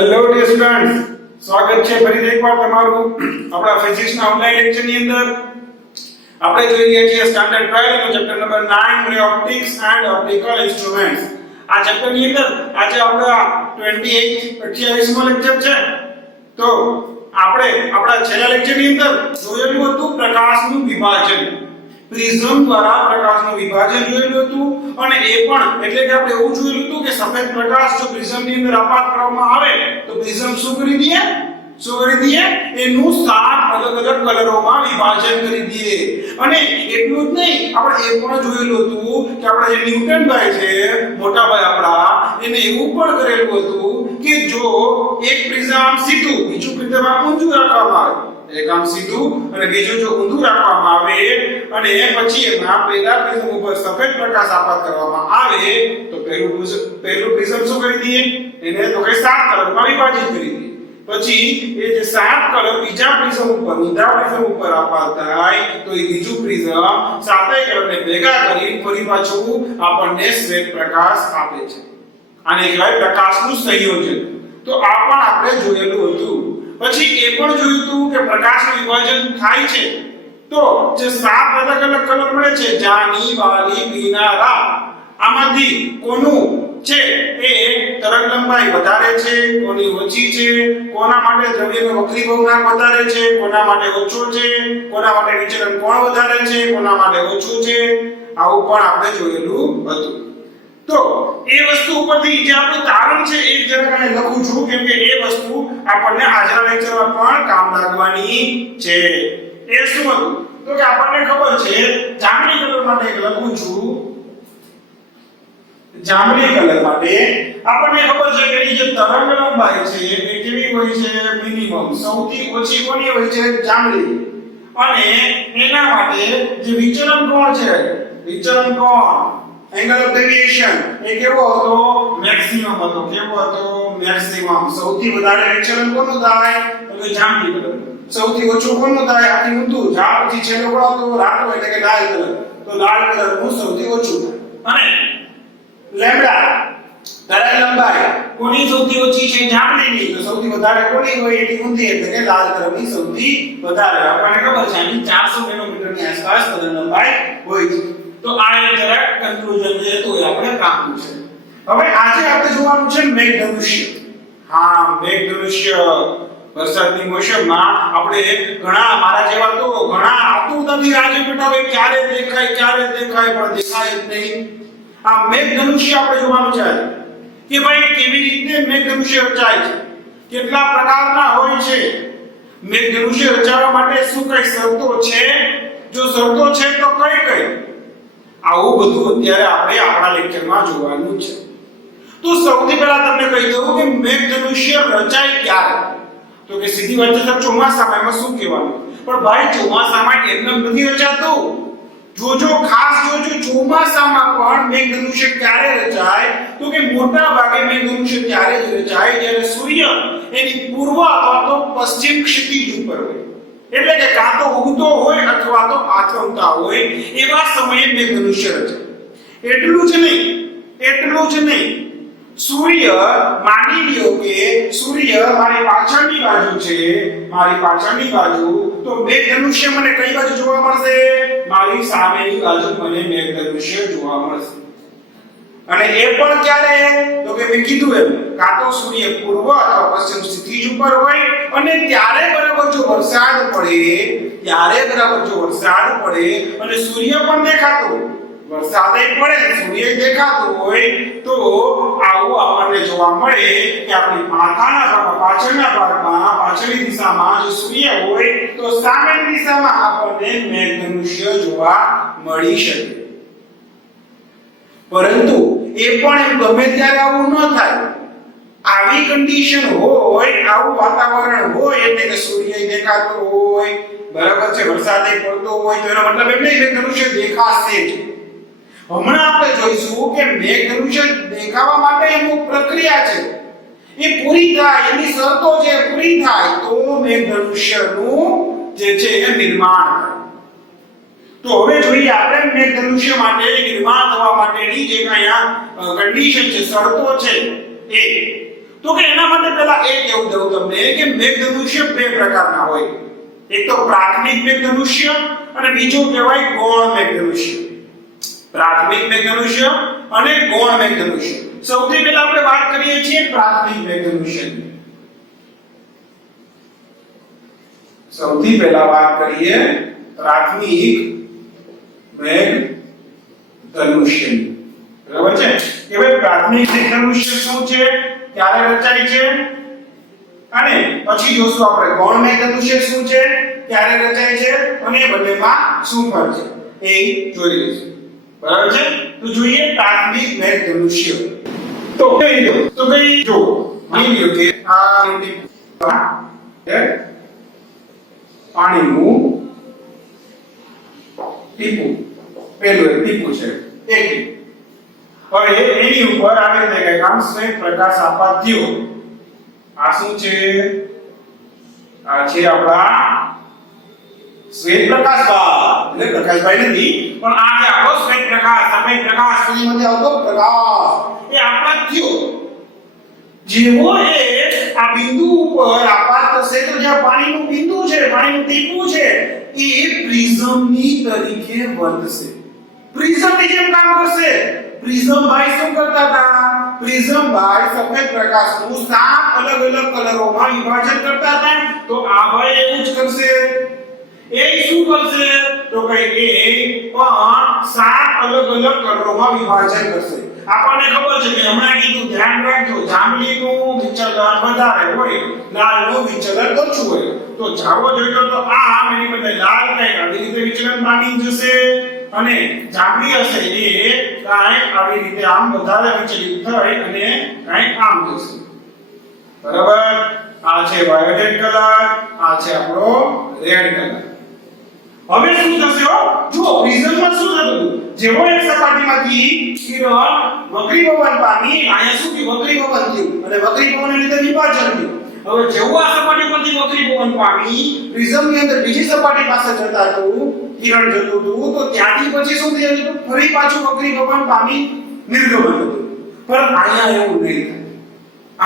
Hello dear students, સ્વાગત છે ફરી એકવાર તમારું આપણા ફિઝિક્સના ઓનલાઈન લેક્ચરની અંદર. આપણે જોઈ રહ્યા છીએ સ્ટાન્ડર્ડ 12 નો ચેપ્ટર નંબર 9 રે ઓપ્ટિક્સ એન્ડ ઓપ્ટિકલ ઇન્સ્ટ્રુમેન્ટ્સ. આ ચેપ્ટરની અંદર આજે આપણા 28મો લેક્ચર છે. તો આપણે આપણા છેલ્લા લેક્ચરની અંદર જોયેલું હતું પ્રકાશનું વિભાજન. પ્રિઝમ દ્વારા પ્રકાશનું વિભાજન જોયેલું હતું અને એ પણ એટલે કે આપણે એવું જોયેલું હતું કે સફેદ પ્રકાશ જો પ્રિઝમની અંદર આપાત કરવામાં આવે તો પ્રિઝમ શું કરી દે એનું 7 અલગ અલગ કલરોમાં વિભાજન કરી દે. અને એટલું જ નહીં, આપણે એ પણ જોયેલું હતું કે આપણા જે ન્યૂટન ભાઈ છે, મોટા ભાઈ આપણા, એને એવું પણ કરેલું હતું કે જો એક પ્રિઝમ આમ સીધું, બીજું પ્રિઝમ આમ ઊંધું રાખવામાં આવે, એક આમ સીધું અને બીજું જો ઊંધું રાખવામાં આવે અને પછી એમાં પહેલા પ્રિઝમ ઉપર સફેદ પ્રકાશ આપાત કરવામાં આવે તો પહેલું પ્રિઝમ શું કરી દઈએ, એને તો કે 7 કલરમાં વિભાજિત કરી દઈએ. પછી એ જે 7 કલર બીજા પ્રિઝમ ઉપર, ઊંધા પ્રિઝમ ઉપર આપાત થાય તો એ બીજું પ્રિઝમ 7 કલરને ભેગા કરી ફરી પાછું આપણને શ્વેત પ્રકાશ આપે છે. આને કહેવાય પ્રકાશનું સંયોજન. તો આ પણ આપણે જોયેલું હતું. પછી એ પણ જોયું હતું કે પ્રકાશનું વિભાજન થાય છે તો જે 7 અલગ અલગ કલર મળે છે, જાની, વાલી, પીનારા, આમાંથી કોનું છે એ તરંગ લંબાઈ વધારે છે, કોની ઓછી છે, કોના માટે દ્રવ્યનો વક્રીભવનાંક વધારે છે, કોના માટે ઓછો છે, કોના માટે વિચલન કોણ વધારે છે, કોના માટે ઓછું છે, આવું પણ આપણે જોયેલું હતું. તો એ વસ્તુ ઉપરથી જે આપણું તારણ છે એ જરા મને લખું છું કેમ કે એ વસ્તુ આપણને આજના લેક્ચરમાં પણ કામ લાગવાની છે. એ શું હતું તો કે આપણને ખબર છે જાંબલી કલર માટે એક લખું છું. જાંબલી કલર માટે આપણને ખબર છે કે એની જે તરંગ લંબાઈ છે એ કેવી હોય છે, મિનિમમ, સૌથી ઓછી કોની હોય છે, જાંબલી. અને એના માટે જે વિચલન કોણ છે, વિચલન કોણ, એંગલ ઓફ ડેવિએશન, એ કેવો હતો, મેક્સિમમ હતો. કેવો હતો, મેક્સિમમ. સૌથી વધારે વિચલન કોનું થાય તો કે જાંબલી કલર. સૌથી ઓછું કોનું થાય, આથી ઊંધું, જા પછી છેલ્લો કોણ હતો, રાતો એટલે કે લાલ કલર. તો લાલ કલરનું સૌથી ઓછું થાય. અને લેમ્બડા તરંગ લંબાઈ કોની સૌથી ઓછી છે, જાંબલીની. તો સૌથી વધારે કોની હોય, એની ઊંધી એટલે કે લાલ કલરની સૌથી વધારે. આપણને ખબર છે આની 400 નેનોમીટરની આસપાસ તરંગ લંબાઈ હોય છે. તો આ એક જરા કન્ક્લુઝન છે તો એ આપણે કાપવું છે. હવે આજે આપણે જોવાનું છે મેઘધનુષ્ય. હા, મેઘધનુષ્ય. વરસાદની મોસમમાં આપણે ઘણા, મારા જેવા તો ઘણા આતુરતાથી રાહ જોતા હોય ક્યારે દેખાય પણ દેખાય જ નહીં. આ મેઘધનુષ્ય આપણે જોવાનું છે કે ભાઈ કેવી રીતે મેઘધનુષ્ય રચાય છે, કેટલા પ્રકારના હોય છે, મેઘધનુષ્ય રચાવવા માટે શું કઈ શરતો છે, જો શરતો છે તો કઈ આવું બધું અત્યારે આપણે આપણા લેક્ચરમાં જોવાનું છે. તો સૌથી પહેલા તમને કહી દઉં કે મેઘધનુષ્ય રચાય ક્યારે, તો કે સીધી વાત છે ચોમાસામાં. એમાં શું કહેવાનું, પણ ભાઈ ચોમાસામાં એમને નથી રચાતું. જોજો, ખાસ જોજો, ચોમાસામાં પણ મેઘધનુષ્ય ક્યારે રચાય તો કે મોટા ભાગે મેઘધનુષ્ય ત્યારે જ રચાય જ્યારે સૂર્ય એની પૂર્વ અથવા તો પશ્ચિમ ક્ષિતિજ ઉપર હોય. એટલે કે કાં તો ઉગતો હોય અથવા તો આથમતા હોય એવા સમયે મેઘધનુષ્ય રચાય. એટલું જ નહીં, સૂર્ય, માની લ્યો કે સૂર્ય મારી પાછળની બાજુ તો મેઘધનુષ્ય મને કઈ બાજુ જોવા મળશે, મારી સામેની બાજુ મને મેઘધનુષ્ય જોવા મળશે. અને એ પણ ક્યારે તો કે મેં કીધું એમ કાં તો સૂર્ય પૂર્વ અથવા પશ્ચિમ ક્ષિતિજ ઉપર હોય અને ત્યારે બરાબર જો વરસાદ પડે અને સૂર્ય પણ દેખાતો હોય, વરસાદ પડે સૂર્ય દેખાતો હોય તો આવું આપણને જોવા મળે કે આપણી માથાના ભાગમાં, પાછળના ભાગમાં, પાછળની દિશામાં જો સૂર્ય હોય તો સામેની દિશામાં આપણને મેઘધનુષ્ય જોવા મળી શકે. પરંતુ એ પણ એમ ગમે ત્યારે આવું ન થાય. આવી કન્ડિશન હોય, આવું વાતાવરણ હોય એટલે કે સૂર્ય દેખાતો હોય, બરાબર છે, વરસાદ પડતો હોય તો એનો મતલબ એમ નહીં મેઘધનુષ્ય દેખાશે જ. હમણાં આપણે જોઈશું કે મેઘધનુષ્ય દેખાવા માટે અમુક પ્રક્રિયા છે, એ પૂરી થાય, એની શરતો છે પૂરી થાય તો મેઘધનુષ્યનું જે છે એ નિર્માણ થાય. તો હવે જોઈએ આપણે મેઘધનુષ્ય માટે નિર્માણ થવા માટેની જે કયા કન્ડિશન છે, શરતો છે એ. તો કે એના માટે પહેલા પહેલા એ કહેવું દઉં તમને કે મેઘધનુષ્ય બે પ્રકારના હોય, એક તો પ્રાથમિક મેઘધનુષ્ય અને બીજું કહેવાય ગૌણ મેઘધનુષ્ય. પ્રાથમિક મેઘધનુષ્ય અને ગૌણ મેઘધનુષ્ય. સૌથી પહેલા આપણે વાત કરીએ છીએ પ્રાથમિક મેઘધનુષ્યની. સૌથી પહેલા વાત કરીએ પ્રાથમિક મેઘધનુષ્યની. બરાબર છે કે ભાઈ પ્રાથમિક મેઘધનુષ્ય શું છે, ક્યારે રચાય છે, અને પછી જોશું આપણે ગૌણ મેઘધનુષ્ય શું છે, ક્યારે રચાય છે, અને બંનેમાં શું ફરક છે એ જોઈ લઈશું. બરાબર છે. તો જોઈએ પ્રાથમિક મેઘધનુષ્ય. તો કઈ જો માની લો કે આ પાણીનું ટીપું, પેલું ટીપું છે એક ટીપું. હવે એની ઉપર આવી રીતે કઈ આમ શ્વેત પ્રકાશ આપાત થયો. આ શું છે? આ છે આપણા શ્વેત પ્રકાશભાઈ. એટલે પ્રકાશભાઈ નથી, પણ આ જે આપણો શ્વેત પ્રકાશ, સફેદ પ્રકાશ, એમાંથી આવતો પ્રકાશ એ આપાત થયો. જેવો એ આ બિંદુ ઉપર આપાત થશે તો જે પાણીનું બિંદુ છે, પાણીનું ટીપું છે, એ પ્રિઝમની તરીકે વર્તશે. પ્રિઝમની જેમ કામ કરશે. પ્રિઝમ ભાઈ શું કરતા હતા? પ્રિઝમ ભાઈ સફેદ પ્રકાશનું 7 અલગ અલગ કલરોમાં વિભાજન કરતા હતા. તો આ ભાઈ એવું જ કરશે. એ શું કરશે? તો કઈ એ પણ 7 અલગ અલગ કલરોમાં વિભાજન કરશે. આપણને ખબર છે કે હમણાં કીધું ધ્યાન રાખજો, જાંબલીનું વિચલન વધારે હોય, લાલનું વિચલન ઓછું હોય. તો જાવો જોઈતો તો આ એની બદલે લાલ કઈ આવી રીતે વિચલન પામી જશે, અને જાંબલી હશે એ કાંઈક આવી રીતે આમ વધારે વિચલિત થઈ અને કાંઈક આમ થશે. બરાબર. આ છે વાયોલેટ કલર, આ છે આપણો રેડ કલર. હવે શું થશે? જો પ્રિઝમમાં શું થતું? જેવો એક સપાટીમાંથી કિરણ વક્રીભવન પામી, અહીંયા શું થયું? વક્રીભવન થયું, અને વક્રીભવનને લીધે વિભાજન થયું. હવે જેવું આ સપાટી પરથી વક્રીભવન પામી પ્રિઝમની અંદર બીજી સપાટી પાસે જતા હતું, કિરણ જતું હતું, તો ત્યાંથી પછી શું થઈ જતું? ફરી પાછું વક્રીભવન પામી નિર્ગમન થતું. પણ અહીંયા એવું નહીં થાય.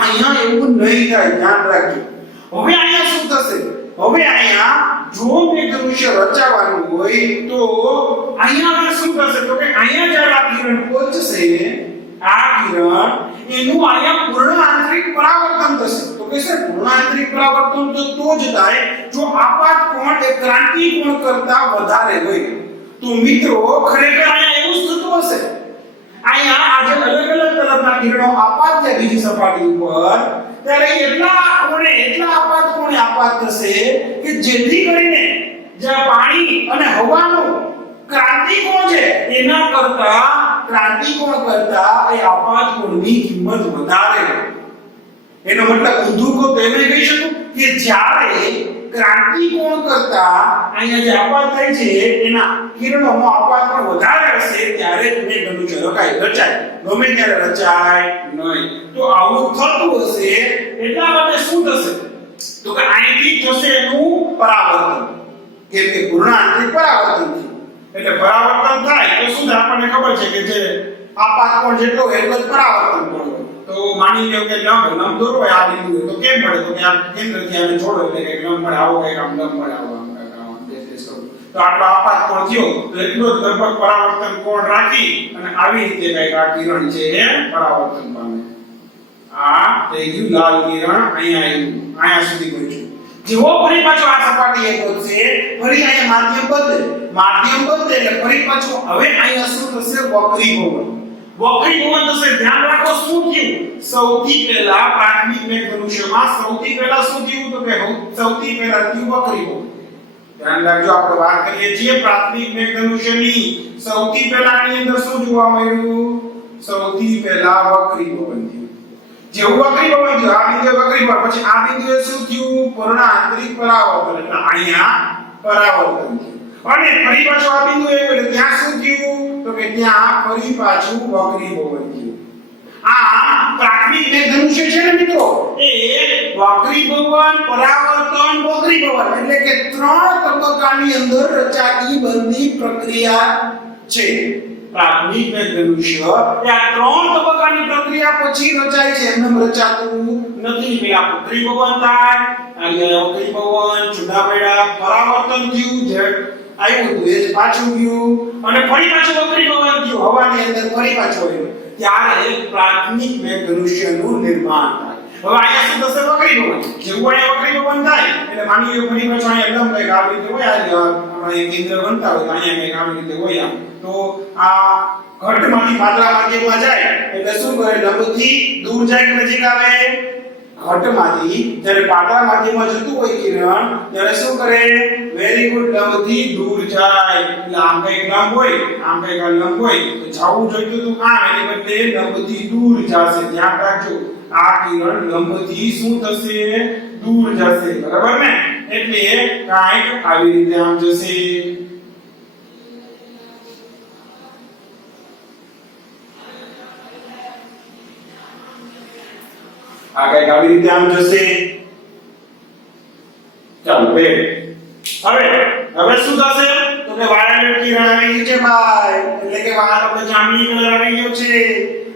અહીંયા એવું નહીં થાય, ધ્યાન રાખજો. હવે અહીંયા શું થશે? હવે અહીંયા જો મેઘધનુષ્ય રચાવાનું હોય તો અહીંયા શું થશે? તો કે અહીંયા જ્યારે આ કિરણ પહોંચશે, આ કિરણ એનું અહીંયા પૂર્ણ આંતરિક પરાવર્તન થશે. તો કે સર પૂર્ણ આંતરિક પરાવર્તન તો જ થાય જો આપાત કોણ એ ક્રાંતિ કોણ કરતા વધારે હોય. તો મિત્રો ખરેખર અહીંયા એવું જ થતું હશે. અહીંયા આ જે અલગ અલગ કલરના કિરણો આપાત થાય બીજી સપાટી ઉપર, ત્યારે એટલા આપાત કોણે આપાત થશે કે જેથી કરીને જે પાણી અને હવાનો ક્રાંતિકોણ છે એના કરતા ક્રાંતિકોણ કરતા એ આપાત કોણની કિંમત વધારે હોય. એનો મતલબ ઊંધું કો તેમે કહી શકું કે જ્યારે ક્રાંતિકોણ કરતા અહીંયા જે આપાત થાય છે એના કિરણોમાં આપાત પણ વધારે હશે ત્યારે મેઘધનુષ્ય રચાય. ગમે ત્યારે રચાય નહીં. તો આવું થતું હશે એટલા માટે શું થશે? તો કે અહીંથી થશે એનું પરાવર્તન. કેમ કે પૂર્ણ આંતરિક પરાવર્તન છે. એટલે પરાવર્તન થાય તો શું થાય? આપણને ખબર છે કે જે આપાત કોણ જેટલો એટલો જ પરાવર્તન કોણ હોય. તો માની લો કે લંબ દોરો હોય આ બિંદુએ, તો કેમ મળે? તો કે આ કેન્દ્રથી આને છોડો એટલે કે લંબ મળે, આવો કઈ આમ લંબ મળે, આવો આમ તો આટલો આપાત કોણ થયો તો એટલો જ લગભગ પરાવર્તન કોણ રાખી અને આવી રીતે કઈક આ કિરણ છે એ પરાવર્તન પામે. આ થઈ ગયું લાલ કિરણ. અહીંયા સુધી પહોંચ્યું. જેવો ફરી પાછો આ સપાટીએ પહોંચશે, ફરી અહીંયા માધ્યમ બદલે એટલે ફરી પાછું હવે અહીંયા શું થશે? વક્રીભવન થશે. ધ્યાન રાખો શું થયું? સૌથી પહેલા પ્રાથમિક મેઘધનુષ્યમાં સૌથી પહેલા શું થયું? તો કે સૌથી પહેલા થયું વક્રીભવન. ધ્યાન રાખજો, આપણે વાત કરીએ છીએ પ્રાથમિક મેઘધનુષ્યની. સૌથી પહેલા આની અંદર શું જોવા મળ્યું? સૌથી પહેલા વક્રીભવન થયું. જેવું વક્રીભવન થયું આ બિંદુએ વક્રીભવન, પછી આ બિંદુએ શું થયું? પૂર્ણ આંતરિક પરાવર્તન. એટલે અહીંયા પરાવર્તન થયું. અને ફરી પાછું આ બિંદુએ એટલે ત્યાં શું થયું? તો કે ત્યાં ફરી પાછું વક્રીભવન થયું. આ પ્રાથમિક મેઘધનુષ્ય છે ને મિત્રો, એ વક્રીભવન, પરાવર્તન, વક્રીભવન એટલે કે 3 તબક્કાની અંદર રચાતી બનતી પ્રક્રિયા છે. પ્રાથમિક મેઘધનુષ્ય એ આ 3 તબક્કાની પ્રક્રિયા પછી રચાય છે. એમ રચાતું નથી પેલા વક્રી પવન થાય અહીંયા વક્રી પવન છૂટા પડ્યા પરાવર્તન થયું જે આવ્યું હતું એ જ પાછું ગયું અને ફરી પાછું વક્રી પવન થયું હવાની અંદર ફરી પાછું આવ્યું ત્યારે પ્રાથમિક મેઘધનુષ્યનું નિર્માણ થાય હવે અહીંયા શું થશે વક્રી પવન જેવું અહીંયા વક્રી પવન થાય એટલે માની લો ફરી પાછું અહીંયા લંબ કંઈક આવી રીતે હોય આપણા એક કેન્દ્ર બનતા હોય તો અહીંયા કંઈક આવી રીતે હોય તો આ ઘટમાંથી પાતળા માધ્યમમાં જાય એટલે શું કરે લંબથી દૂર જાય કે નજીક આવે ઘટમાંથી જ્યારે પાતળા માધ્યમમાં જતું હોય કિરણ ત્યારે શું કરે વેરી ગુડ લંબથી દૂર જાય એટલે આમ કંઈક લંબ હોય આમ કંઈક લંબ હોય તો જવું જોઈતું હતું આમ એની બદલે લંબથી દૂર જશે ધ્યાન રાખજો આ કિરણ લંબથી શું થશે દૂર જશે બરાબર ને એટલે કાંઈક આવી રીતે આમ જશે આ કઈક આવી રીતે આમ જશે ચાલો હવે શું થશે તો કે વાયોલેટ કિરણ આવી ગઈ છે ભાઈ એટલે કે બહાર આપણે જાંબલી કલર આવી ગયો છે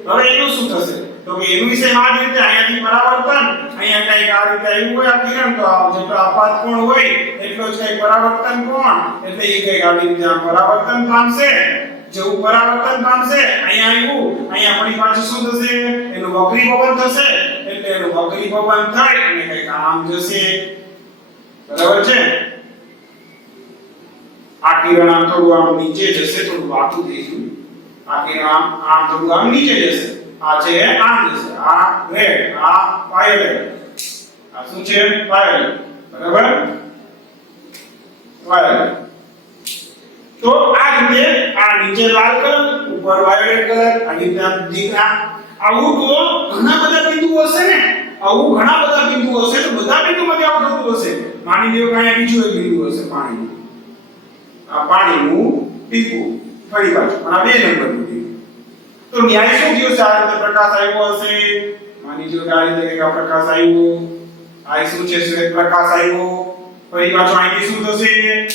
હવે એનું શું થશે તો કે એનું વિશે આ રીતે અહીંયાથી પરાવર્તન અહીંયા કઈક આ રીતે આવ્યું હોય આ કિરણ તો જેટલો આપાત કોણ હોય એટલો જ કઈક પરાવર્તન કોણ એટલે એ કઈક આવી રીતે આમ પરાવર્તન પામશે જેવું પરાવર્તન પામશે અહીંયા આવ્યું અહીંયા ફરી પાછું શું થશે એનું વક્રી પવન થશે એટલે એનું વક્રી પવન થાય અને કઈક આમ જશે બરાબર છે આ કિરણ આમ થોડું આમ નીચે જશે થોડું વાતું થઈ ગયું આ કિરણ આમ થોડું આમ નીચે જશે આ છે આમ જશે આ રેડ આ વાયોલેટ આ શું છે વાયોલેટ બરાબર વાયોલેટ તો આ રીતે આ નીચે લાલ કલર ઉપર વાયોલેટ કલર આ રીતે દીકરા આવું તો ઘણા બધા બિંદુઓ હશે ને આવું ઘણા બધા બિંદુઓ હશે તો બધા બિંદુમાંથી આવું થતું હશે માની લ્યો કે અહીંયા બીજું એક બિંદુ હશે પાણીનું આ પાણીનું ટીપું ફરી પાછું અને આ 2 નંબરનું ટીપું તો ન્યાય શું થયો છે આ રીતે પ્રકાશ આવ્યો હશે માની લ્યો કે આ રીતે કે પ્રકાશ આવ્યો આ શું છે શ્વેત પ્રકાશ આવ્યો ફરી પાછું અહીંથી શું થશે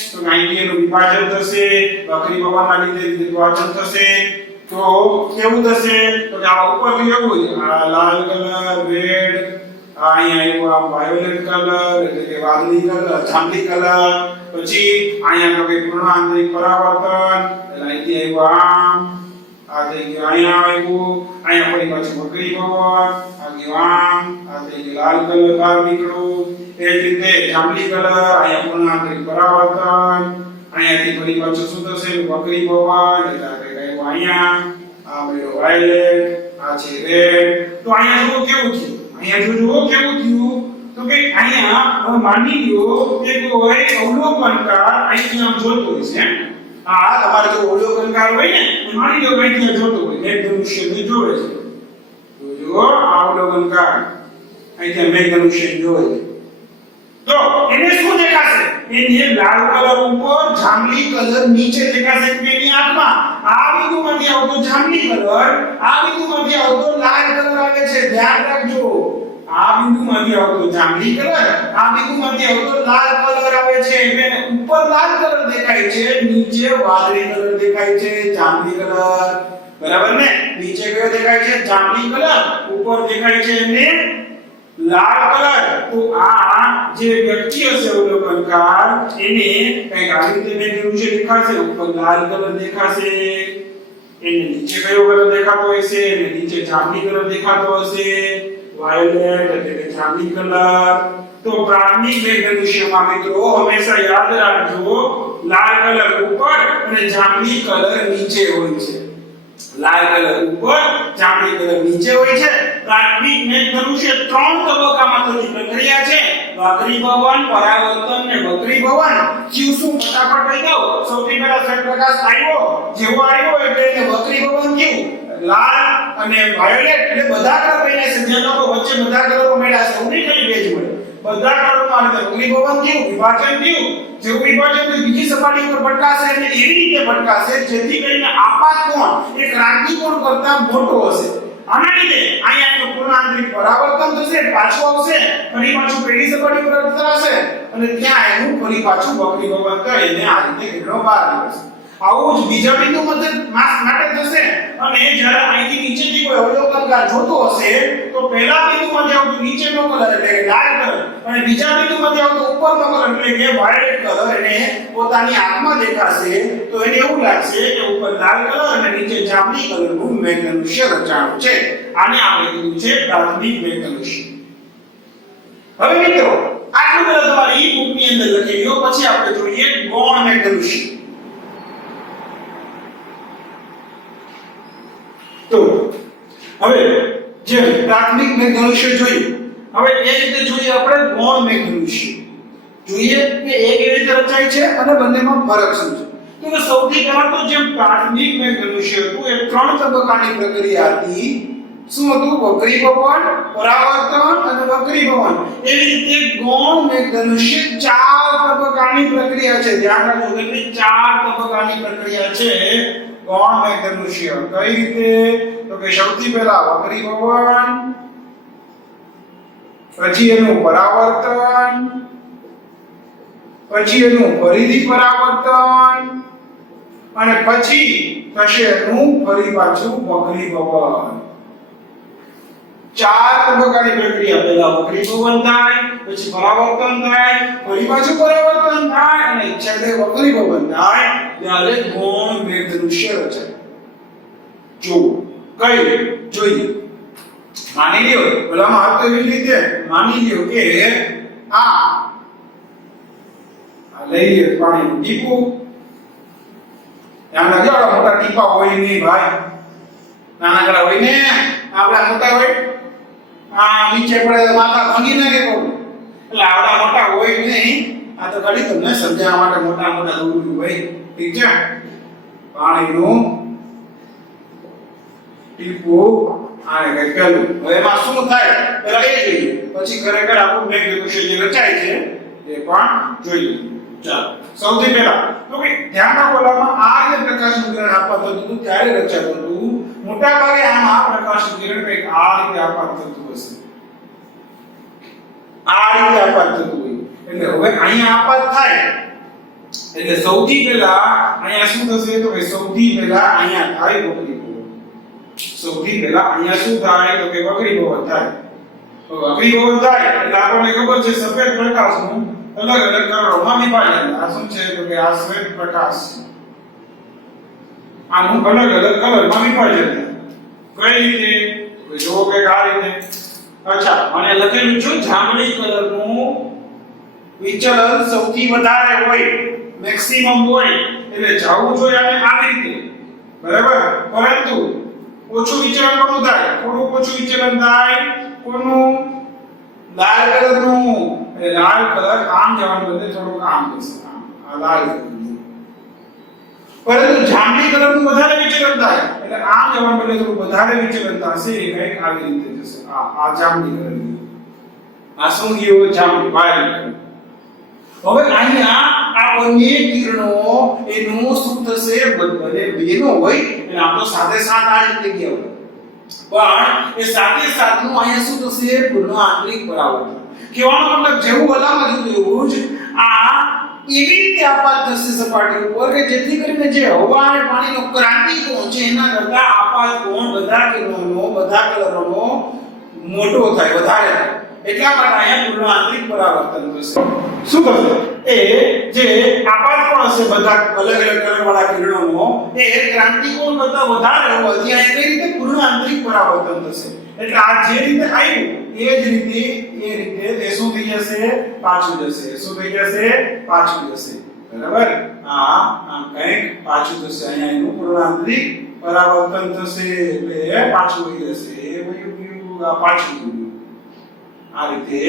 તો અહીંથી એનું વિભાજન થશે વક્રી પવનના લીધે વિભાજન થશે તો કેવું થશે તો કે આ ઉપરથી એવું છે આ લાલ કલર રેડ અહીંયા આવ્યું આ વાયોલેટ કલર એટલે કે વાદળી કલર જાંબલી કલર પછી અહીંયા તો કે પૂર્ણ આંતરિક પરાવર્તન એટલે અહીંથી આવ્યું આ થઈ ગયું અહીંયા આવ્યું અહીંયા ફરી પાછું વક્રી પવન આ ગયું આ થઈ ગયું લાલ કલર બહાર નીકળ્યું એ જ રીતે જાંબલી કલર અહીંયા પૂર્ણ આંતરિક પરાવર્તન અહીંયાથી ફરી પાછું શું થશે વક્રી પવન એટલે અહીંયા આ મેળો વાયોલેટ આ છે રેડ તો અહીંયા જુઓ કેવું થયું અહીંયા જુઓ કેવું થયું તો કે અહીંયા હવે માની લ્યો કે કોઈ અવલોકનકાર અહીંથી આમ જોતો હોય છે આ તમારે જો અવલોકનકાર હોય ને માની લ્યો કે અહીંથી જોતો હોય મેઘધનુષ્યને જોવે છે તો જુઓ આ અવલોકનકાર અહીંથી મેઘધનુષ્ય જોવે છે તો એને શું દેખાશે એને લાલ કલર ઉપર જાંબલી કલર નીચે દેખાશે કે એની આંખમાં આ બિંદુમાંથી આવતો જાંબલી કલર આ બિંદુમાંથી આવતો લાલ કલર આવે છે ધ્યાન રાખજો આ બિંદુમાંથી આવતો જાંબલી કલર આ બિંદુમાંથી આવતો લાલ કલર આવે છે એટલે ઉપર લાલ કલર દેખાય છે નીચે વાદળી કલર દેખાય છે જાંબલી કલર બરાબર ને નીચે કયો દેખાય છે જાંબલી કલર ઉપર દેખાય છે એને લાલ કલર તો આ જે વ્યક્તિ હશે અવલોકનકાર એને કઈક આવી રીતે મેઘધનુષ્ય દેખાશે ઉપર લાલ કલર દેખાશે એને નીચે કયો કલર દેખાતો હશે એને નીચે જાંબલી કલર દેખાતો હશે વાયોલેટ એટલે કે જાંબલી કલર તો પ્રાથમિક મેઘધનુષ્યમાં મિત્રો હંમેશા યાદ રાખજો લાલ કલર ઉપર અને જાંબલી કલર નીચે હોય છે લાલ કલર ઉપર જાંબલી કલર નીચે હોય છે પ્રાથમિક મેઘધનુષ્ય 3 તબક્કામાં થતી પ્રક્રિયા છે વક્રી પવન પરાવર્તન ને વક્રી પવન ક્યુ શું ફટાફટ કહી દઉં સૌથી પહેલા શ્વેત પ્રકાશ આવ્યો જેવો આવ્યો એટલે એને વક્રી પવન ક્યુ લાલ અને વાયોલેટ એટલે બધા કલર બન્યા છે જે લોકો વચ્ચે બધા કલરો મળ્યા છે ઉની કઈ બેજ મળે બધા કલરોમાં રીતે વક્રી પવન ક્યુ વિભાજન ક્યુ જેવું વિભાજન તો બીજી સપાટી પર ભટકાશે એટલે એવી રીતે ભટકાશે જેથી કરીને આપાત કોણ એક ક્રાંતિ કોણ કરતા મોટો હશે આના લીધે અહીંયા પૂર્ણ આંતરિક પરાવર્તન થશે પાછું આવશે ફરી પાછું પેઢી સપાટી પર થશે અને ત્યાં એનું ફરી પાછું વક્રી પવન કરીને આ રીતે કિરણો બહાર નીકળશે આવું જ બીજા બિંદુ માટે થશે અને જ્યારે અહીંથી નીચેથી કોઈ અવલોકનકાર જોતો હશે તો પહેલા બિંદુમાંથી આવતો નીચેનો કલર એટલે કે લાલ કલર અને બીજા બિંદુમાંથી આવતો ઉપરનો કલર એટલે કે વાયોલેટ કલર એને પોતાની આંખમાં દેખાશે તો એને એવું લાગશે કે ઉપર લાલ કલર અને નીચે જાંબલી કલરનું મેઘધનુષ્ય રચાયું છે. આને આપણે કીધું છે પ્રાથમિક મેઘધનુષ્ય. હવે મિત્રો આટલું બધું તમારી બુકની અંદર લખી લો. પછી આપણે જોઈએ ગૌણ મેઘધનુષ્ય. તો હવે જે પ્રાથમિક મેઘધનુષ્ય જોયું, હવે એ રીતે જોઈએ આપણે ગૌણ મેઘધનુષ્ય. જોઈએ કે એ કેવી રીતે રચાય છે અને બંનેમાં ફરક શું છે. તો સૌથી પહેલા તો જે પ્રાથમિક મેઘધનુષ્ય હતું એ 3 તબક્કાની પ્રક્રિયા હતી. શું હતું? વક્રીભવન, પરાવર્તન અને વક્રીભવન. એવી રીતે ગૌણ મેઘધનુષ્ય 4 તબક્કાની પ્રક્રિયા છે. ધ્યાન રાખજો કે 4 તબક્કાની પ્રક્રિયા છે ગૌણ મેઘધનુષ્ય. કઈ રીતે? તો કે સૌથી પહેલા વક્રીભવન, પછી એનું પરાવર્તન, પછી એનું ફરીથી પરાવર્તન અને પછી થશે એનું ફરી પાછું વક્રીભવન. 4 તબક્કાની પ્રક્રિયા. પહેલા વક્રીભવન થાય, પછી પરાવર્તન થાય, ફરી પાછું પરાવર્તન થાય અને છેલ્લે વક્રીભવન થાય ત્યારે ગૌણ મેઘધનુષ્ય રચાય. જો કઈ જોઈએ માની લ્યો પેલામાં હાથ તો એવી રીતે માની લ્યો કે આ લઈ લ્યો પાણીનું ટીપું. ધ્યાન રાખજો મોટા ટીપા હોય નહીં ભાઈ, નાનકડા હોય ને, આપડા મોટા હોય આ નીચે પડે માથા ભાંગી નાખે કોણ. એટલે આવડા મોટા હોય નહીં. આ તો ઘડી તમને સમજાવવા માટે મોટા મોટા દોરડું હોય. ઠીક છે? પાણીનું ટીપું આને કઈ પેલું. હવે એમાં શું થાય પેલા એ જોઈએ, પછી ખરેખર આપણું મેઘધનુષ્ય જે રચાય છે એ પણ જોઈએ. ચાલો સૌથી પહેલા તો કે ધ્યાન રાખો ઓલામાં આ રીતે પ્રકાશનું કિરણ આપાત થતું ત્યારે રચાતું હતું. મોટા ભાગે આમાં પ્રકાશનું કિરણ કંઈક આ રીતે આપાત થતું હશે. આ રીતે આપાત થતું હોય એટલે હવે અહીંયા આપાત થાય એટલે સૌથી પહેલા અહીંયા શું થશે તો કે સૌથી પહેલા અહીંયા થાય વક્રીભવન. સૌથી પહેલા અહીંયા શું થાય તો કે વક્રીભવન થાય. તો વક્રીભવન થાય એટલે આપણને ખબર છે સફેદ પ્રકાશનું અલગ અલગ કલરોમાં વિભાજન. આ શું છે તો કે આ શ્વેત પ્રકાશ આનું અલગ અલગ કલરમાં વિભાજન થાય. કઈ રીતે? તો જો કે આ રીતે. અચ્છા મને લખેલું છે જાંબલી કલરનું વિચલન સૌથી વધારે હોય, મેક્સિમમ હોય એટલે જવું જોઈએ અને આવી રીતે. બરાબર? પરંતુ ઓછું વિચલન કોનું થાય? થોડું ઓછું વિચલન થાય કોનું? લાલ કલરનું. લાલ કલર આમ જવાનું બદલે થોડુંક આમ જશે. આ લાલ કલર. પરંતુ જાંબલી કલરનું વધારે વિચલન થાય એટલે આમ જવાનું બદલે થોડું વધારે વિચલન થશે. એ કંઈક આવી રીતે જશે. આ જાંબલી કલરની. આ શું ગયો? જાંબલી વાયોલેટ. હવે અહીંયા આ બંને કિરણો એનું શું થશે? બદલે બેનો હોય એટલે આમ તો સાથે સાથ આ રીતે ગયા હોય પણ એ સાથે સાથનું અહીંયા શું થશે? પૂર્ણ આંતરિક પરાવર્તન. કહેવાનો મતલબ જેવું ઓલામાં જોયું એવું જ આ એવી રીતે આપાત થશે સપાટી ઉપર કે જેથી કરીને જે હવા અને પાણીનો ક્રાંતિ કોણ છે એના કરતા આપાત કોણ બધા કિરણોનો બધા કલરોનો મોટો થાય, વધારે થાય. એટલા માટે અહીંયા પૂર્ણ આંતરિક પરાવર્તન થશે. શું થશે? એ જે આપાત કોણ હશે બધા અલગ અલગ કલરવાળા કિરણોનો એ ક્રાંતિ કોણ કરતા વધારે હોવાથી આ કઈ રીતે પૂર્ણ આંતરિક પરાવર્તન થશે. એટલે આ જે રીતે આવ્યું એ જ રીતે એ શું થઈ જશે? પાછું જશે. શું થઈ જશે? પાછું જશે. બરાબર? આમ કંઈક પાછું જશે. અહીંયા એનું પૂર્ણ આંતરિક પરાવર્તન થશે એટલે પાછું વહી જશે. એ વહ્યું આ પાછું ગયું. આ રીતે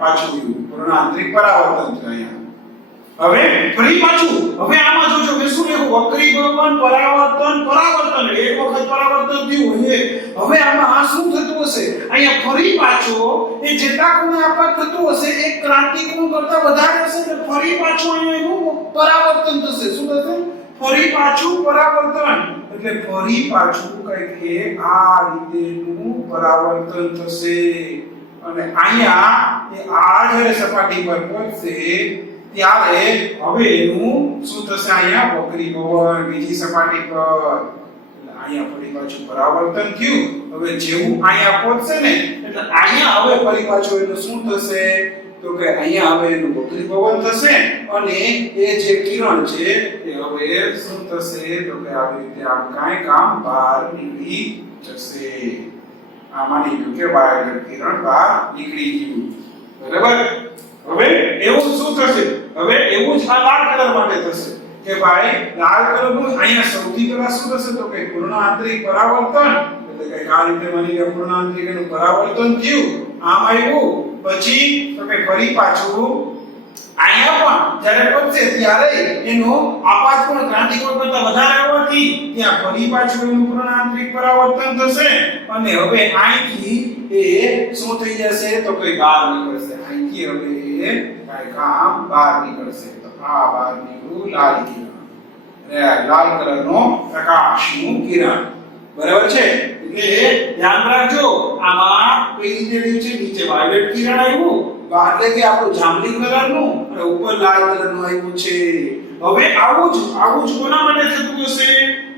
પાછું ગયું. પૂર્ણ આંતરિક પરાવર્તન છે અહીંયા. હવે ફરી પાછું હવે આમાં જોજો કે શું લેવું? વક્રીભવન, પરાવર્તન, પરાવર્તન. એક વખત પરાવર્તન થયું હવે આમાં આ શું થતું હશે? અહીંયા ફરી પાછો એ જેટલા કોણે આપાત થતું હશે એ ક્રાંતિ કોણ કરતા વધારે હશે એટલે ફરી પાછું અહીંયા એનું પરાવર્તન થશે. શું થશે? ફરી પાછું પરાવર્તન. એટલે ફરી પાછું કંઈક એ આ રીતેનું પરાવર્તન થશે અને અહીંયા એ આ જ્યારે સપાટી પર પહોંચશે ત્યારે હવે એનું શું થશે અહીંયા વક્રી ભવન બીજી સપાટી પર અહીંયા ફરી પાછું પરાવર્તન થયું હવે જેવું અહીંયા પહોંચશે ને એટલે અહીંયા હવે ફરી પાછું એનું શું થશે તો કે અહીંયા હવે એનું વક્રી ભવન થશે અને એ જે કિરણ છે એ હવે શું થશે તો કે આવી રીતે આમ કાંઈ કામ બહાર નીકળી જશે આ માની લો કે વાયોલેટ કિરણ બહાર નીકળી ગયું બરાબર હવે એવું શું થશે હવે એવું જ આ લાલ કલર માટે થશે કે ભાઈ લાલ કલરનું અહીંયા સૌથી પહેલા શું થશે તો કે પૂર્ણ આંતરિક પરાવર્તન એટલે કે આ રીતે માની લો પૂર્ણ આંતરિકનું પરાવર્તન થયું આમ આવ્યું પછી તો કે ફરી પાછું અહીંયા પણ જ્યારે પહોંચે ત્યારે એનો આપાત કોણ ક્રાંતિકોણ કરતા વધારે હોવાથી ત્યાં ફરી પાછું એનું પૂર્ણ આંતરિક પરાવર્તન થશે અને હવે અહીંથી એ શું થઈ જશે તો કે બહાર નીકળશે અહીંથી હવે કાંઈ કામ બહાર નીકળશે તો આ બહાર નીકળ્યું લાલ કિરણ લાલ કલરનો પ્રકાશનું કિરણ બરાબર છે એટલે ધ્યાન રાખજો આમાં કઈ રીતે રહ્યું છે નીચે વાયોલેટ કિરણ આવ્યું એટલે કે આપણું જાંબલી કલરનું અને ઉપર લાલ કલરનું આવ્યું છે હવે આવું જ કોના માટે થતું હશે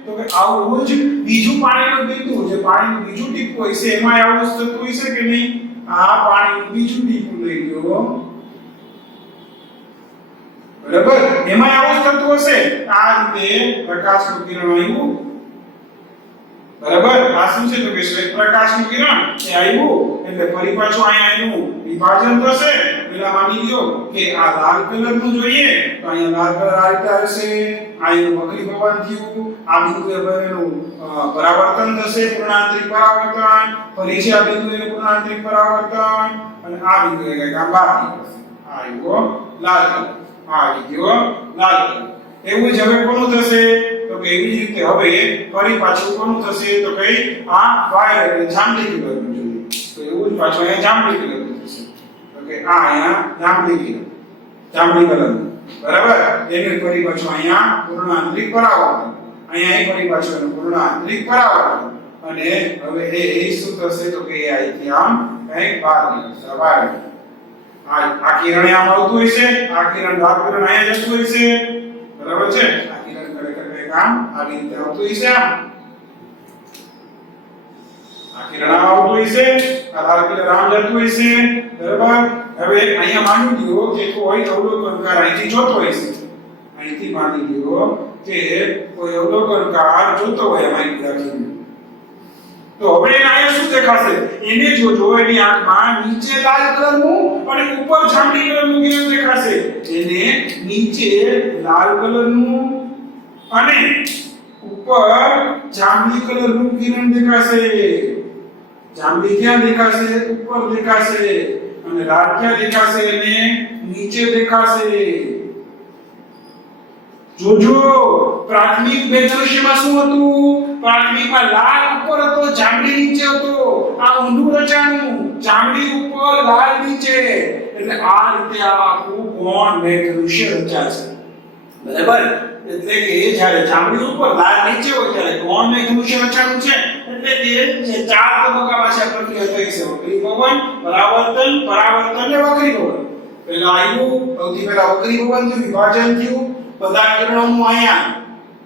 તો કે આવું જ બીજું પાણીનું બિંદુ જે પાણીનું બીજું ટીપું હોય છે એમાં આવું જ થતું હોય છે કે નહીં આ પાણીનું બીજું ટીપું લઈ લો બરાબર એમાં આવું જ થતું હશે આ રીતે પ્રકાશનું કિરણ આવ્યું બરાબર આ શું છે તો કે શ્વેત પ્રકાશનું કિરણ એ આવ્યું એટલે ફરી પાછું અહીંયા એનું વિભાજન થશે પેલા માની લ્યો કે આ લાલ કલરનું જોઈએ તો અહીંયા લાલ કલર આ રીતે આવશે આ એનું વક્રી ભવન થયું આ બિંદુએ એનું પરાવર્તન થશે પૂર્ણાંતરિક પરાવર્તન ફરી છે આ બિંદુએ પૂર્ણાંતરિક પરાવર્તન અને આ બિંદુએ કંઈક આમ બહાર નીકળશે આ આવ્યો લાલ કલર આ આવી ગયો લાલ કલર એવું જ હવે કોનું થશે તો કે એવી જ રીતે હવે ફરી પાછું કોનું થશે તો કે આ વાયોલેટ જાંબલી કલરનું જોઈએ તો એવું જ પાછું અહીંયા જાંબલી કલરનું થશે તો કે આ અહીંયા જાંબલી કલરનું બરાબર એને ફરી પાછું અહીંયા પૂર્ણ આંતરિક પરાવર્તન અહીંયા ફરી પાછું એનું પૂર્ણ આંતરિક પરાવર્તન અને હવે એ શું થશે તો કે અહીંથી આમ કંઈક બહાર નીકળશે વાયોલેટ આ કિરણ આમ આવતું હોય છે આ કિરણ લાલ કિરણ અહીંયા જતું હોય છે બરાબર છે આ કિરણ ખરેખર કામ આવી રીતે આવતું હોય છે આ કિરણ આવતું હોય છે આ લાલ કિરણ આમ જતું હોય છે બરાબર હવે અહીંયા માની લ્યો કે કોઈ અવલોકનકાર અહીંથી જોતો હોય છે અહીંથી માની લ્યો કે કોઈ અવલોકનકાર જોતો હોય અમારી રાખીને તો હવે અહીંયા શું દેખાશે એને જોજો એની આંખમાં નીચે લાલ કલરનું અને ઉપર જાંબલી કલરનું કિરણ દેખાશે એને નીચે લાલ કલરનું અને ઉપર જાંબલી કલરનું કિરણ દેખાશે જાંબલી ક્યાં દેખાશે ઉપર દેખાશે અને લાલ ક્યાં દેખાશે એને નીચે દેખાશે જોજો પ્રાથમિક બે દ્રશ્યમાં શું હતું પ્રાથમિકમાં લાલ ઉપર હતો જાંબલી નીચે હતો આ ઊંધું રચાણું જાંબલી ઉપર લાલ નીચે એટલે આ રીતે આ આખું કોણ બે દ્રશ્ય રચાશે બરાબર એટલે કે જ્યારે જાંબલી ઉપર લાલ નીચે હોય ત્યારે કોણ બે દ્રશ્ય રચાણું છે એટલે કે જે ચાર તબક્કામાં છે પ્રક્રિયા થઈ છે વક્રી ભવન પરાવર્તન અને વક્રી ભવન પહેલા આવ્યું સૌથી પહેલા વક્રી ભવન થયું વિભાજન થયું બધા કિરણોનું અહીંયા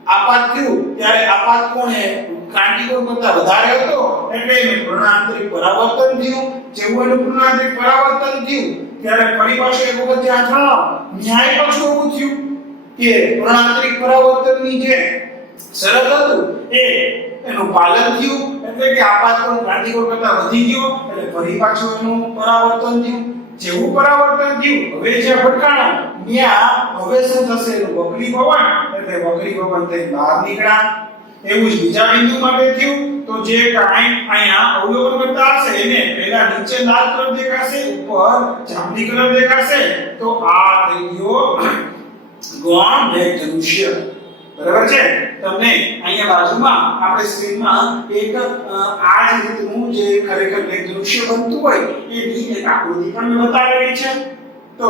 આપાત થયું ત્યારે આપાત કોણે ક્રાંતિકોણ કરતા વધારે હતો એટલે એનું પૂર્ણાંતરિક પરાવર્તન થયું જેવું એનું પૂર્ણાંતરિક પરાવર્તન થયું ત્યારે ફરી પાછું એક વખત ત્યાં જણાવો ન્યાય પાછું એવું થયું કે પૂર્ણાંતરિક પરાવર્તનની જે શરત હતું એનું પાલન થયું એટલે કે આપાત કોણ ક્રાંતિકોણ કરતા વધી ગયો એટલે ફરી પાછું એનું પરાવર્તન થયું જેવું પરાવર્તન થયું હવે જે ભટકાણા ત્યાં હવે શું થશે એનું વક્રી ભવન એટલે વક્રી ભવન થઈ બહાર નીકળ્યા એવું જ બીજા બિંદુ માટે થયું તો જે કાંઈ અહીંયા અવલોકન કરતા હશે એને પહેલા નીચે લાલ કલર દેખાશે ઉપર જાંબલી કલર દેખાશે તો આ થઈ ગયો ગૌણ મેઘ દૃશ્ય બરાબર છે તમને અહીંયા બાજુમાં આપણે સ્ક્રીનમાં એક આ જ રીતનું જે ખરેખર મેઘ દૃશ્ય બનતું હોય એની એક આકૃતિ પણ મેં બતાવેલી છે તો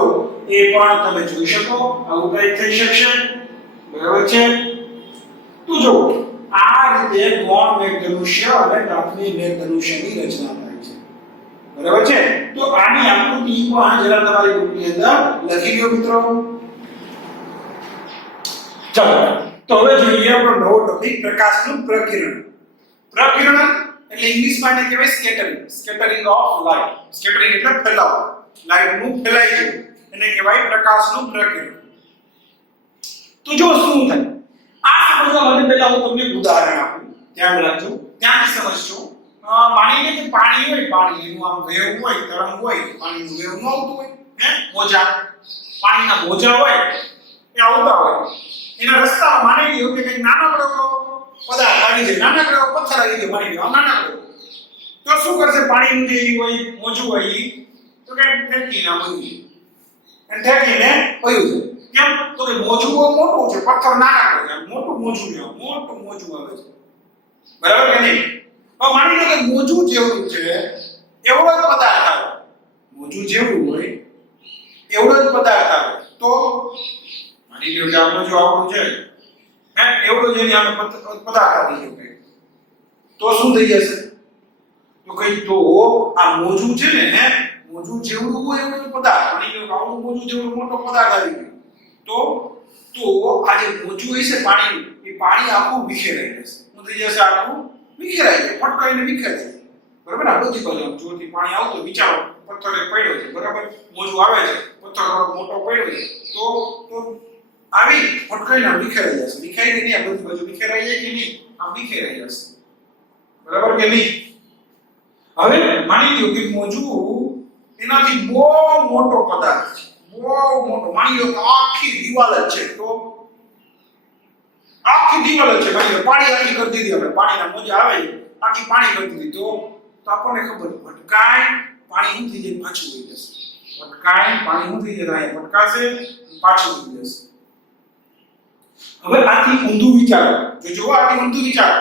એ પણ તમે જોઈ શકો આવું કંઈક થઈ શકશે બરાબર છે તો જો આ રીતે ગૌણ મેઘ દૃશ્ય અને પ્રાથમિક મેઘ દૃશ્યની રચના થાય છે બરાબર છે તો આની આકૃતિ પણ જરા તમારી બુકની અંદર લખી લો મિત્રો ચાલો તો હવે જોઈએ આપણો નવો ટોપિક પ્રકાશનું પ્રકિરણ. પ્રકિરણ એટલે ઇંગ્લિશમાં એને કહેવાય scattering. Scattering of light. Scattering એટલે ફેલાવો. લાઇટનું ફેલાઈ જવું એને કહેવાય પ્રકાશનું પ્રકિરણ. તો જો શું થાય આ સમજવા માટે પહેલા હું તમને એક ઉદાહરણ આપું, ધ્યાન રાખજો, ધ્યાનથી સમજજો. માની લે કે પાણી હોય, પાણીનું આમ વેવ હોય, તરંગ હોય, પાણીનું વેવ ન આવતું હોય, મોજા, પાણીના મોજા હોય એ આવતા હોય, એના રસ્તામાં માની લ્યો કે કંઈક નાનકડો પદાર્થ આવી જાય, નાનકડો પથ્થર આવી ગયો, માની લ્યો આમ નાનકડો, તો શું કરશે પાણીનું જે હોય મોજું હોય તો કે ફેંકીને આમ વહી અને ફેંકીને વહ્યું જાય. કેમ? તો કે મોજું બહુ મોટું છે, પથ્થર નાનકડો છે, મોટું મોજું આવે છે, બરાબર કે નહીં? હવે માની લો કે મોજું જેવડું છે એવડો જ પદાર્થ આવે, મોજું જેવડું હોય એવડો જ પદાર્થ આવે, તો માની લો કે આ મોજું આવડું છે, એવડો જ એની આમે પદાર્થ આવી ગયો, તો શું થઈ જશે? તો કઈ તો આ મોજું છે ને, મોજું જેવડું હોય એવડો જ પદાર્થ, માની લો કે આવડું મોજું જેવડો મોટો પદાર્થ આવી ગયો, તો આ જે મોજું હોય છે પાણીનું, એ પાણી આખું વિખેરાઈ જશે. શું થઈ જશે? આખું વિખેરાઈ જાય, ફટકાઈને વિખેરાઈ જાય, બરાબર? આ બધી બાજુ જોરથી પાણી આવતું, વિચારો પથ્થર એક પડ્યો છે, બરાબર, મોજું આવે છે, પથ્થર મોટો પડ્યો છે, તો આવી ફટકાઈને વિખેરાઈ જશે. વિખેરાઈ નહીં, આ બધી બાજુ વિખેરાઈ જાય કે નહીં? આ વિખેરાઈ જશે, બરાબર કે નહીં? હવે માની લો કે મોજું એનાથી બહુ મોટો પદાર્થ છે, બહુ મોટો, માની લો કે આખી દિવાલ જ છે, તો આખી દિવાલ જ છે, માની લો પાણી આખી કરી દીધી, આપણે પાણીના મોજા આવે આખી પાણી કરી દીધી, તો આપણને ખબર ભટકાય પાણી શું થઈ જાય? પાછું વહી જશે. ભટકાય પાણી શું થઈ જાય? અહીંયા ભટકાશે, પાછું વહી જશે. હવે આથી ઊંધું વિચારો, જો આથી ઊંધું વિચારો,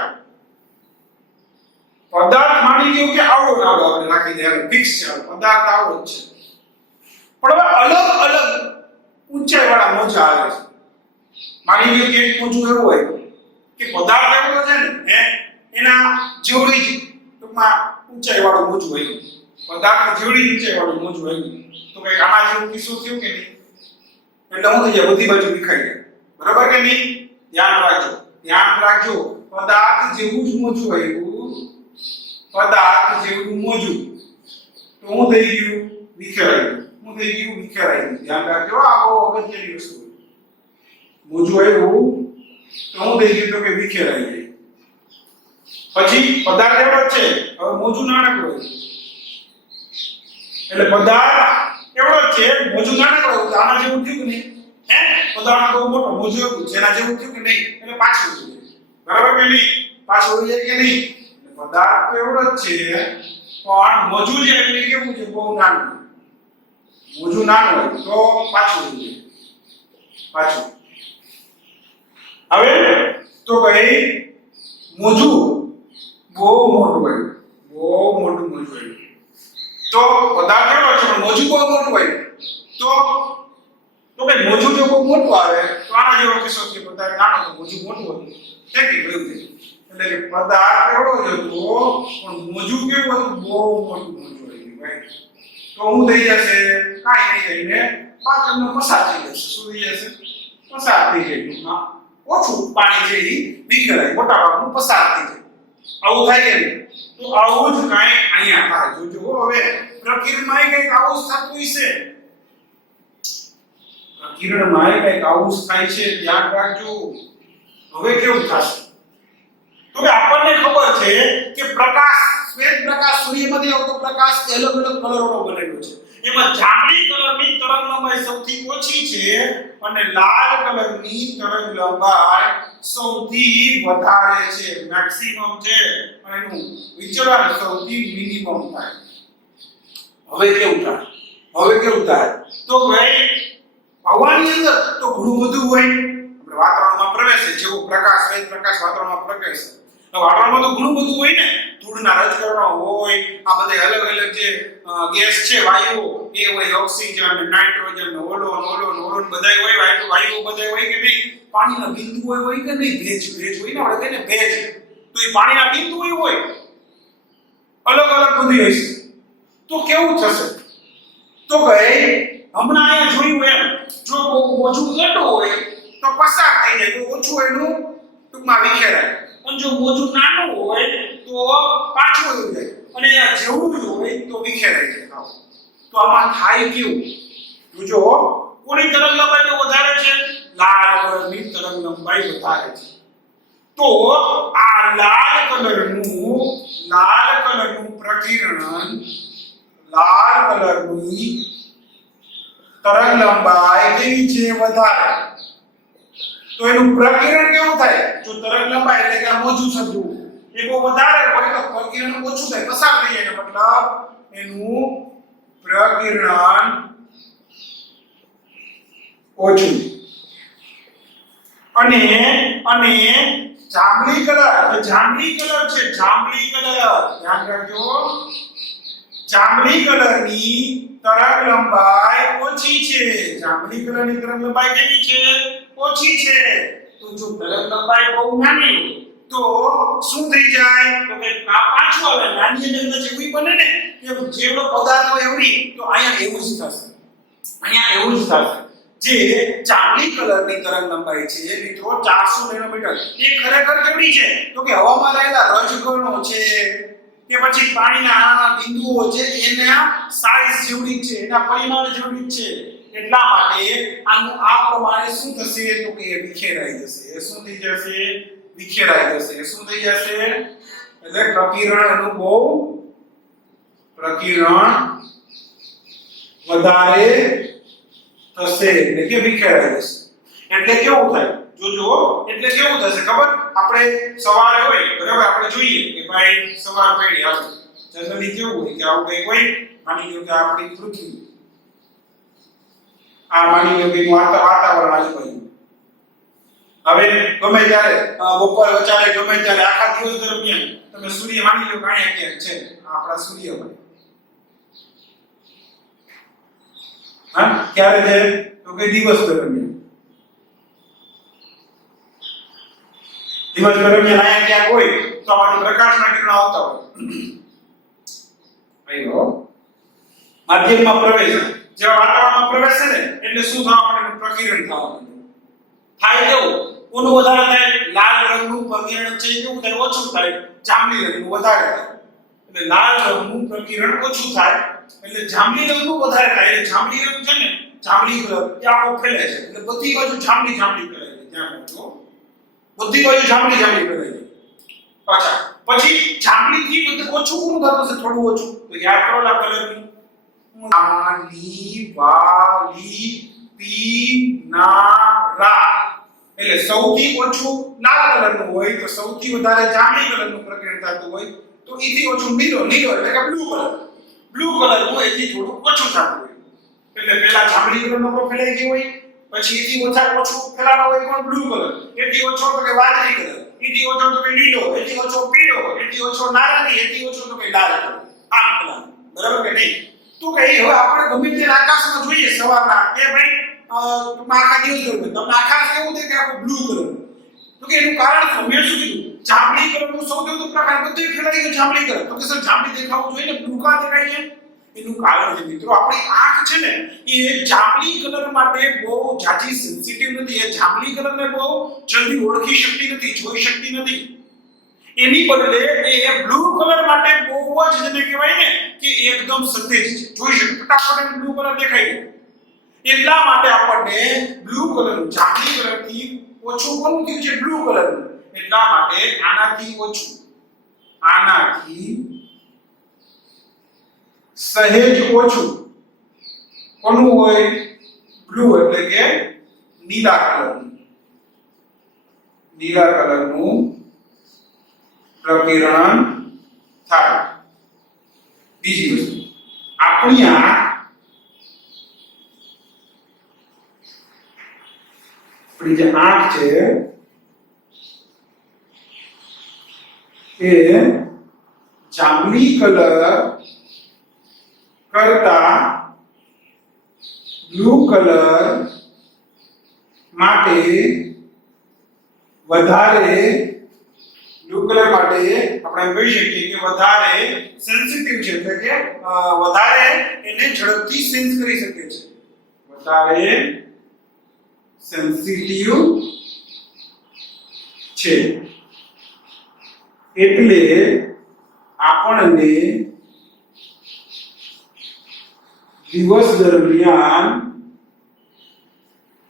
પદાર્થ માની લ્યો કે આવડો આપણે રાખી દે, ફિક્સ છે પદાર્થ આવડો જ છે, પણ હવે અલગ અલગ ઊંચાઈ વાળા મોજા આવે છે. માની લ્યો કે એક મોજું એવું હોય કે પદાર્થ એવો છે ને એના જેવડી જ ટૂંકમાં ઊંચાઈ વાળું મોજું હોય, પદાર્થ જેવડી ઊંચાઈ વાળું મોજું હોય, તો કઈ આના જેવું કિસ્સો થયો કે નહીં? એટલે હું થઈ જાય બધી બાજુ વિખાઈ જાય, બરાબર કે નહીં? ધ્યાન રાખજો, પદાર્થ જેવું જ મોજું હોય, પદાર્થ જેવું મોજું, તો હું થઈ ગયું? વિખેરાઈ ગયું. ધ્યાન રાખજો, આ બહુ અગત્યની વસ્તુ. મોજું આવ્યું તો હું થઈ ગયું? તો કે વિખેરાઈ જાય. પછી પદાર્થ એવો છે, હવે મોજું નાનકડું હોય, એટલે પદાર્થ એવો છે, મોજું નાનકડું હોય, આના જેવું થયું કે નહીં? પદાર્થ બહુ મોટો, મોજું એવું છે, એના જેવું થયું કે નહીં? એટલે પાછું વળી જાય, બરાબર કે નહીં? પાછું વળી જાય કે નહીં? પદાર્થ તો એવડો જ છે, પણ મોજું જે એટલે કેવું છે? બહુ નાનું. મોજું નાનું હોય તો પાછું વળી જાય, પાછું. હવે તો ભાઈ મોજું બહુ મોટું હોય, બહુ મોટું મોજું હોય, તો પદાર્થ એવો છે પણ મોજું બહુ મોટું હોય, તો ભાઈ મોજું જો બહુ મોટું આવે તો આના જેવો કિસ્સો છે, પદાર્થ નાનો તો મોજું મોટું હોય, ફેંકી ગયું છે. એટલે કે પદાર્થ એવડો જ હતો પણ મોજું કેવું હતું? બહુ મોટું મોજું હોય ભાઈ, તો હું થઈ જશે? કાંઈ નહીં થઈને પાછળનો પસાર થઈ જશે. શું થઈ જશે? પસાર થઈ જાય, ઓછું પાણી છે એ વિખેરાય, મોટા ભાગનું પસાર થઈ જાય. આવું થાય કે તો આવું જ કાંઈ અહીંયા થાય. જોજો હવે પ્રકિરણમાં કંઈક આવું જ થતું હશે, પ્રકિરણમાં કંઈક આવું જ થાય છે, ધ્યાન રાખજો. હવે કેવું થશે? તો કે આપણને ખબર છે કે પ્રકાશ, શ્વેત પ્રકાશ, સૂર્યમાંથી આવતો પ્રકાશ અલગ અલગ કલરોનો બનેલો છે. એમાં જાંબલી કલરની તરંગલંબાઈ સૌથી ઓછી છે અને લાલ કલરની તરંગલંબાઈ સૌથી વધારે છે, મેક્સિમમ છે, અને એનું વિચલન સૌથી મિનિમમ થાય. હવે કેવું થાય? તો ભાઈ હવાની અંદર તો ઘણું બધું હોય, આપણે વાતાવરણમાં પ્રવેશે, જેવો પ્રકાશ, શ્વેત પ્રકાશ વાતાવરણમાં પ્રવેશે, વાતાવરણમાં તો ઘણું બધું હોય ને, ધૂળના રજકણો હોય, આ બધા અલગ અલગ જે ગેસ છે, વાયુઓ, એ હોય, ઓક્સિજન, નાઇટ્રોજન, ઓલોન બધાય હોય, વાયુઓ બધાય હોય કે નહીં? પાણીના બિંદુ હોય કે નહીં? ભેજ હોય ને, આપણે કહીએ ને ભેજ, તો એ પાણીના બિંદુ હોય, અલગ અલગ બધી હશે. તો કેવું થશે? તો ભાઈ હમણાં અહીંયા જોયું એમ, જો બહુ મોજું એટલું હોય તો પસાર થઈ જાય, તો ઓછું એનું ટૂંકમાં વિખેરાય. પણ જો મોજું નાનું હોય તો પાછું આવી જાય અને જેવું જ હોય તો વિખેરાઈ જાય. તો આમાં થાય કેવું? જો કોની તરંગ લંબાઈ વધારે છે? લાલ કલરની તરંગ લંબાઈ વધારે છે. તો આ લાલ કલરનું પ્રકિરણ, લાલ કલરની તરંગ લંબાઈ કેવી છે? વધારે. તો એનું પ્રકિરણ કેવું થાય? જો તરંગ લંબાઈ એટલે કે આ મોજું શબ્દ એ બહુ વધારે હોય તો પ્રકિરણ ઓછું થાય, પસાર થઈ જાય. મતલબ એનું પ્રકિરણ ઓછું. અને જાંબલી કલર છે, જાંબલી કલર ધ્યાન રાખજો. જાંબલી કલરની તરંગ લંબાઈ ઓછી છે. જાંબલી કલરની તરંગ લંબાઈ કેવી છે? ઓછી છે. તો જો તરંગ લંબાઈ બહુ નાની હોય તો શું થઈ જાય? તો કે પાછું આવે. નાની અંદર જેવી બને ને કે જેવડો પદાર્થ હોય એવડી, તો અહીંયા એવું જ થશે. જે જાંબલી કલરની તરંગ લંબાઈ છે મિત્રો 400 નેનોમીટર, એ ખરેખર કેવડી છે? તો કે હવામાં રહેલા રજકણો છે કે પછી પાણીના બિંદુઓ છે એના સાઈઝ જેવડી છે, એના પરિમાણ જેવડી છે. એટલા માટે આનું આ પ્રમાણે શું થશે? તો કે એ વિખેરાઈ જશે. એ શું થઈ જશે? વિખેરાઈ જશે. શું થઈ જશે? એટલે પ્રકિરણ એનું બહુ વધારે થશે એટલે કે વિખેરાઈ જશે. એટલે કેવું થાય? જોજો, એટલે કેવું થશે ખબર? આપણે સવારે હોય બરાબર, આપણે જોઈએ કે ભાઈ સવાર પડી આવે, જનરલી કેવું હોય કે આવું કંઈક હોય. માની લો કે આપણી પૃથ્વી, આ માની લો કે વાતાવરણ આજુબાજુ હવે ગમે ત્યારે બપોર વચારે ગમે ત્યારે આખા દિવસ દરમિયાન તમે સૂર્ય માની લો કે અહીંયા ક્યાંક છે આપણા સૂર્યમાં, હા ક્યારે છે? તો કે દિવસ દરમિયાન. અહીંયા ક્યાંક હોય તો આમાંથી પ્રકાશના કિરણો આવતા હોય. આયો માધ્યમમાં પ્રવેશ, જેવા વાતાવરણમાં પ્રવેશે ને એટલે શું થવા માંડે? પ્રકિરણ થવા માંડે. થાય કેવું? કોનું વધારે થાય? લાલ રંગનું પ્રકિરણ છે કેવું થાય? ઓછું થાય. જાંબલી રંગનું વધારે થાય. એટલે લાલ રંગનું પ્રકિરણ ઓછું થાય એટલે જાંબલી રંગનું વધારે થાય. એટલે જાંબલી રંગ છે ને, જાંબલી કલર એ આખો ફેલાય છે. એટલે બધી બાજુ જાંબલી જાંબલી કલર છે. ધ્યાન રાખજો, બધી બાજુ જાંબલી જાંબલી કલર છે. અચ્છા, પછી જાંબલી થી બધું ઓછું કોનું થતું હશે? થોડું ઓછું. તો યાદ કરો આ કલરની આલી વાલી પીનારા, એટલે સૌથી ઓછું લાલ કલરનું હોય તો સૌથી વધારે જાંબલી કલરનું પ્રકિરણ થતું હોય. તો એથી ઓછું લીલો એટલે કે બ્લુ કલરનું એથી થોડું ઓછું થતું હોય. એટલે પહેલા જાંબલી કલરનો ફેલાઈ ગયો હોય, પછી એથી ઓછું ફેલાનો હોય પણ બ્લુ કલર, એથી ઓછો તો કે વાદળી કલર, એથી ઓછો તો કે લીલો, એથી ઓછો પીળો, એથી ઓછો નારંગી, એથી ઓછો તો કે લાલ કલર. આમ કલર બરાબર કે નહીં? તો કે હવે આપણે ગમે તે આકાશમાં જોઈએ સવારના કે ભાઈ આખા દિવસ દરમિયાન તમને આકાશ કેવું દેખાય? આપણે બ્લુ કલર. તો કે એનું કારણ શું? મેં શું કીધું? જાંબલી કલરનું સૌથી વધુ પ્રકાર બધું ફેલાઈ ગયું જાંબલી કલર. તો કે સર જાંબલી દેખાવું જોઈએ ને, બ્લુ કા દેખાય છે? એનું કારણ છે મિત્રો, આપણી આંખ છે ને એ જાંબલી કલર માટે બહુ જાજી સેન્સિટિવ નથી. એ જાંબલી કલરને બહુ જલ્દી ઓળખી શકતી નથી, જોઈ શકતી નથી. એની બદલે એ બ્લુ કલર માટે બહુ જ જેને કહેવાય ને કે એકદમ સતેજ છે, જોઈ શકે ફટાફટ બ્લુ કલર દેખાય છે. એટલા માટે આપણને બ્લુ કલર, જાંબલી કલરથી ઓછું કોનું થયું છે? બ્લુ કલરનું. એટલા માટે આનાથી ઓછું, આનાથી સહેજ ઓછું કોનું હોય? બ્લુ એટલે કે નીલા કલરનું પ્રકિરણ થાય. બીજી વસ્તુ, આપણી જે આંખ છે એ જાંબલી કલર કરતા બ્લુ કલર માટે વધારે, બ્લુ કલર માટે આપણે કહી શકીએ કે વધારે સેન્સિટિવ છે, એટલે કે વધારે એને ઝડપથી સેન્સ કરી શકે છે. વધારે સેન્સિટિવ છે એટલે આપણને દિવસ દરમિયાન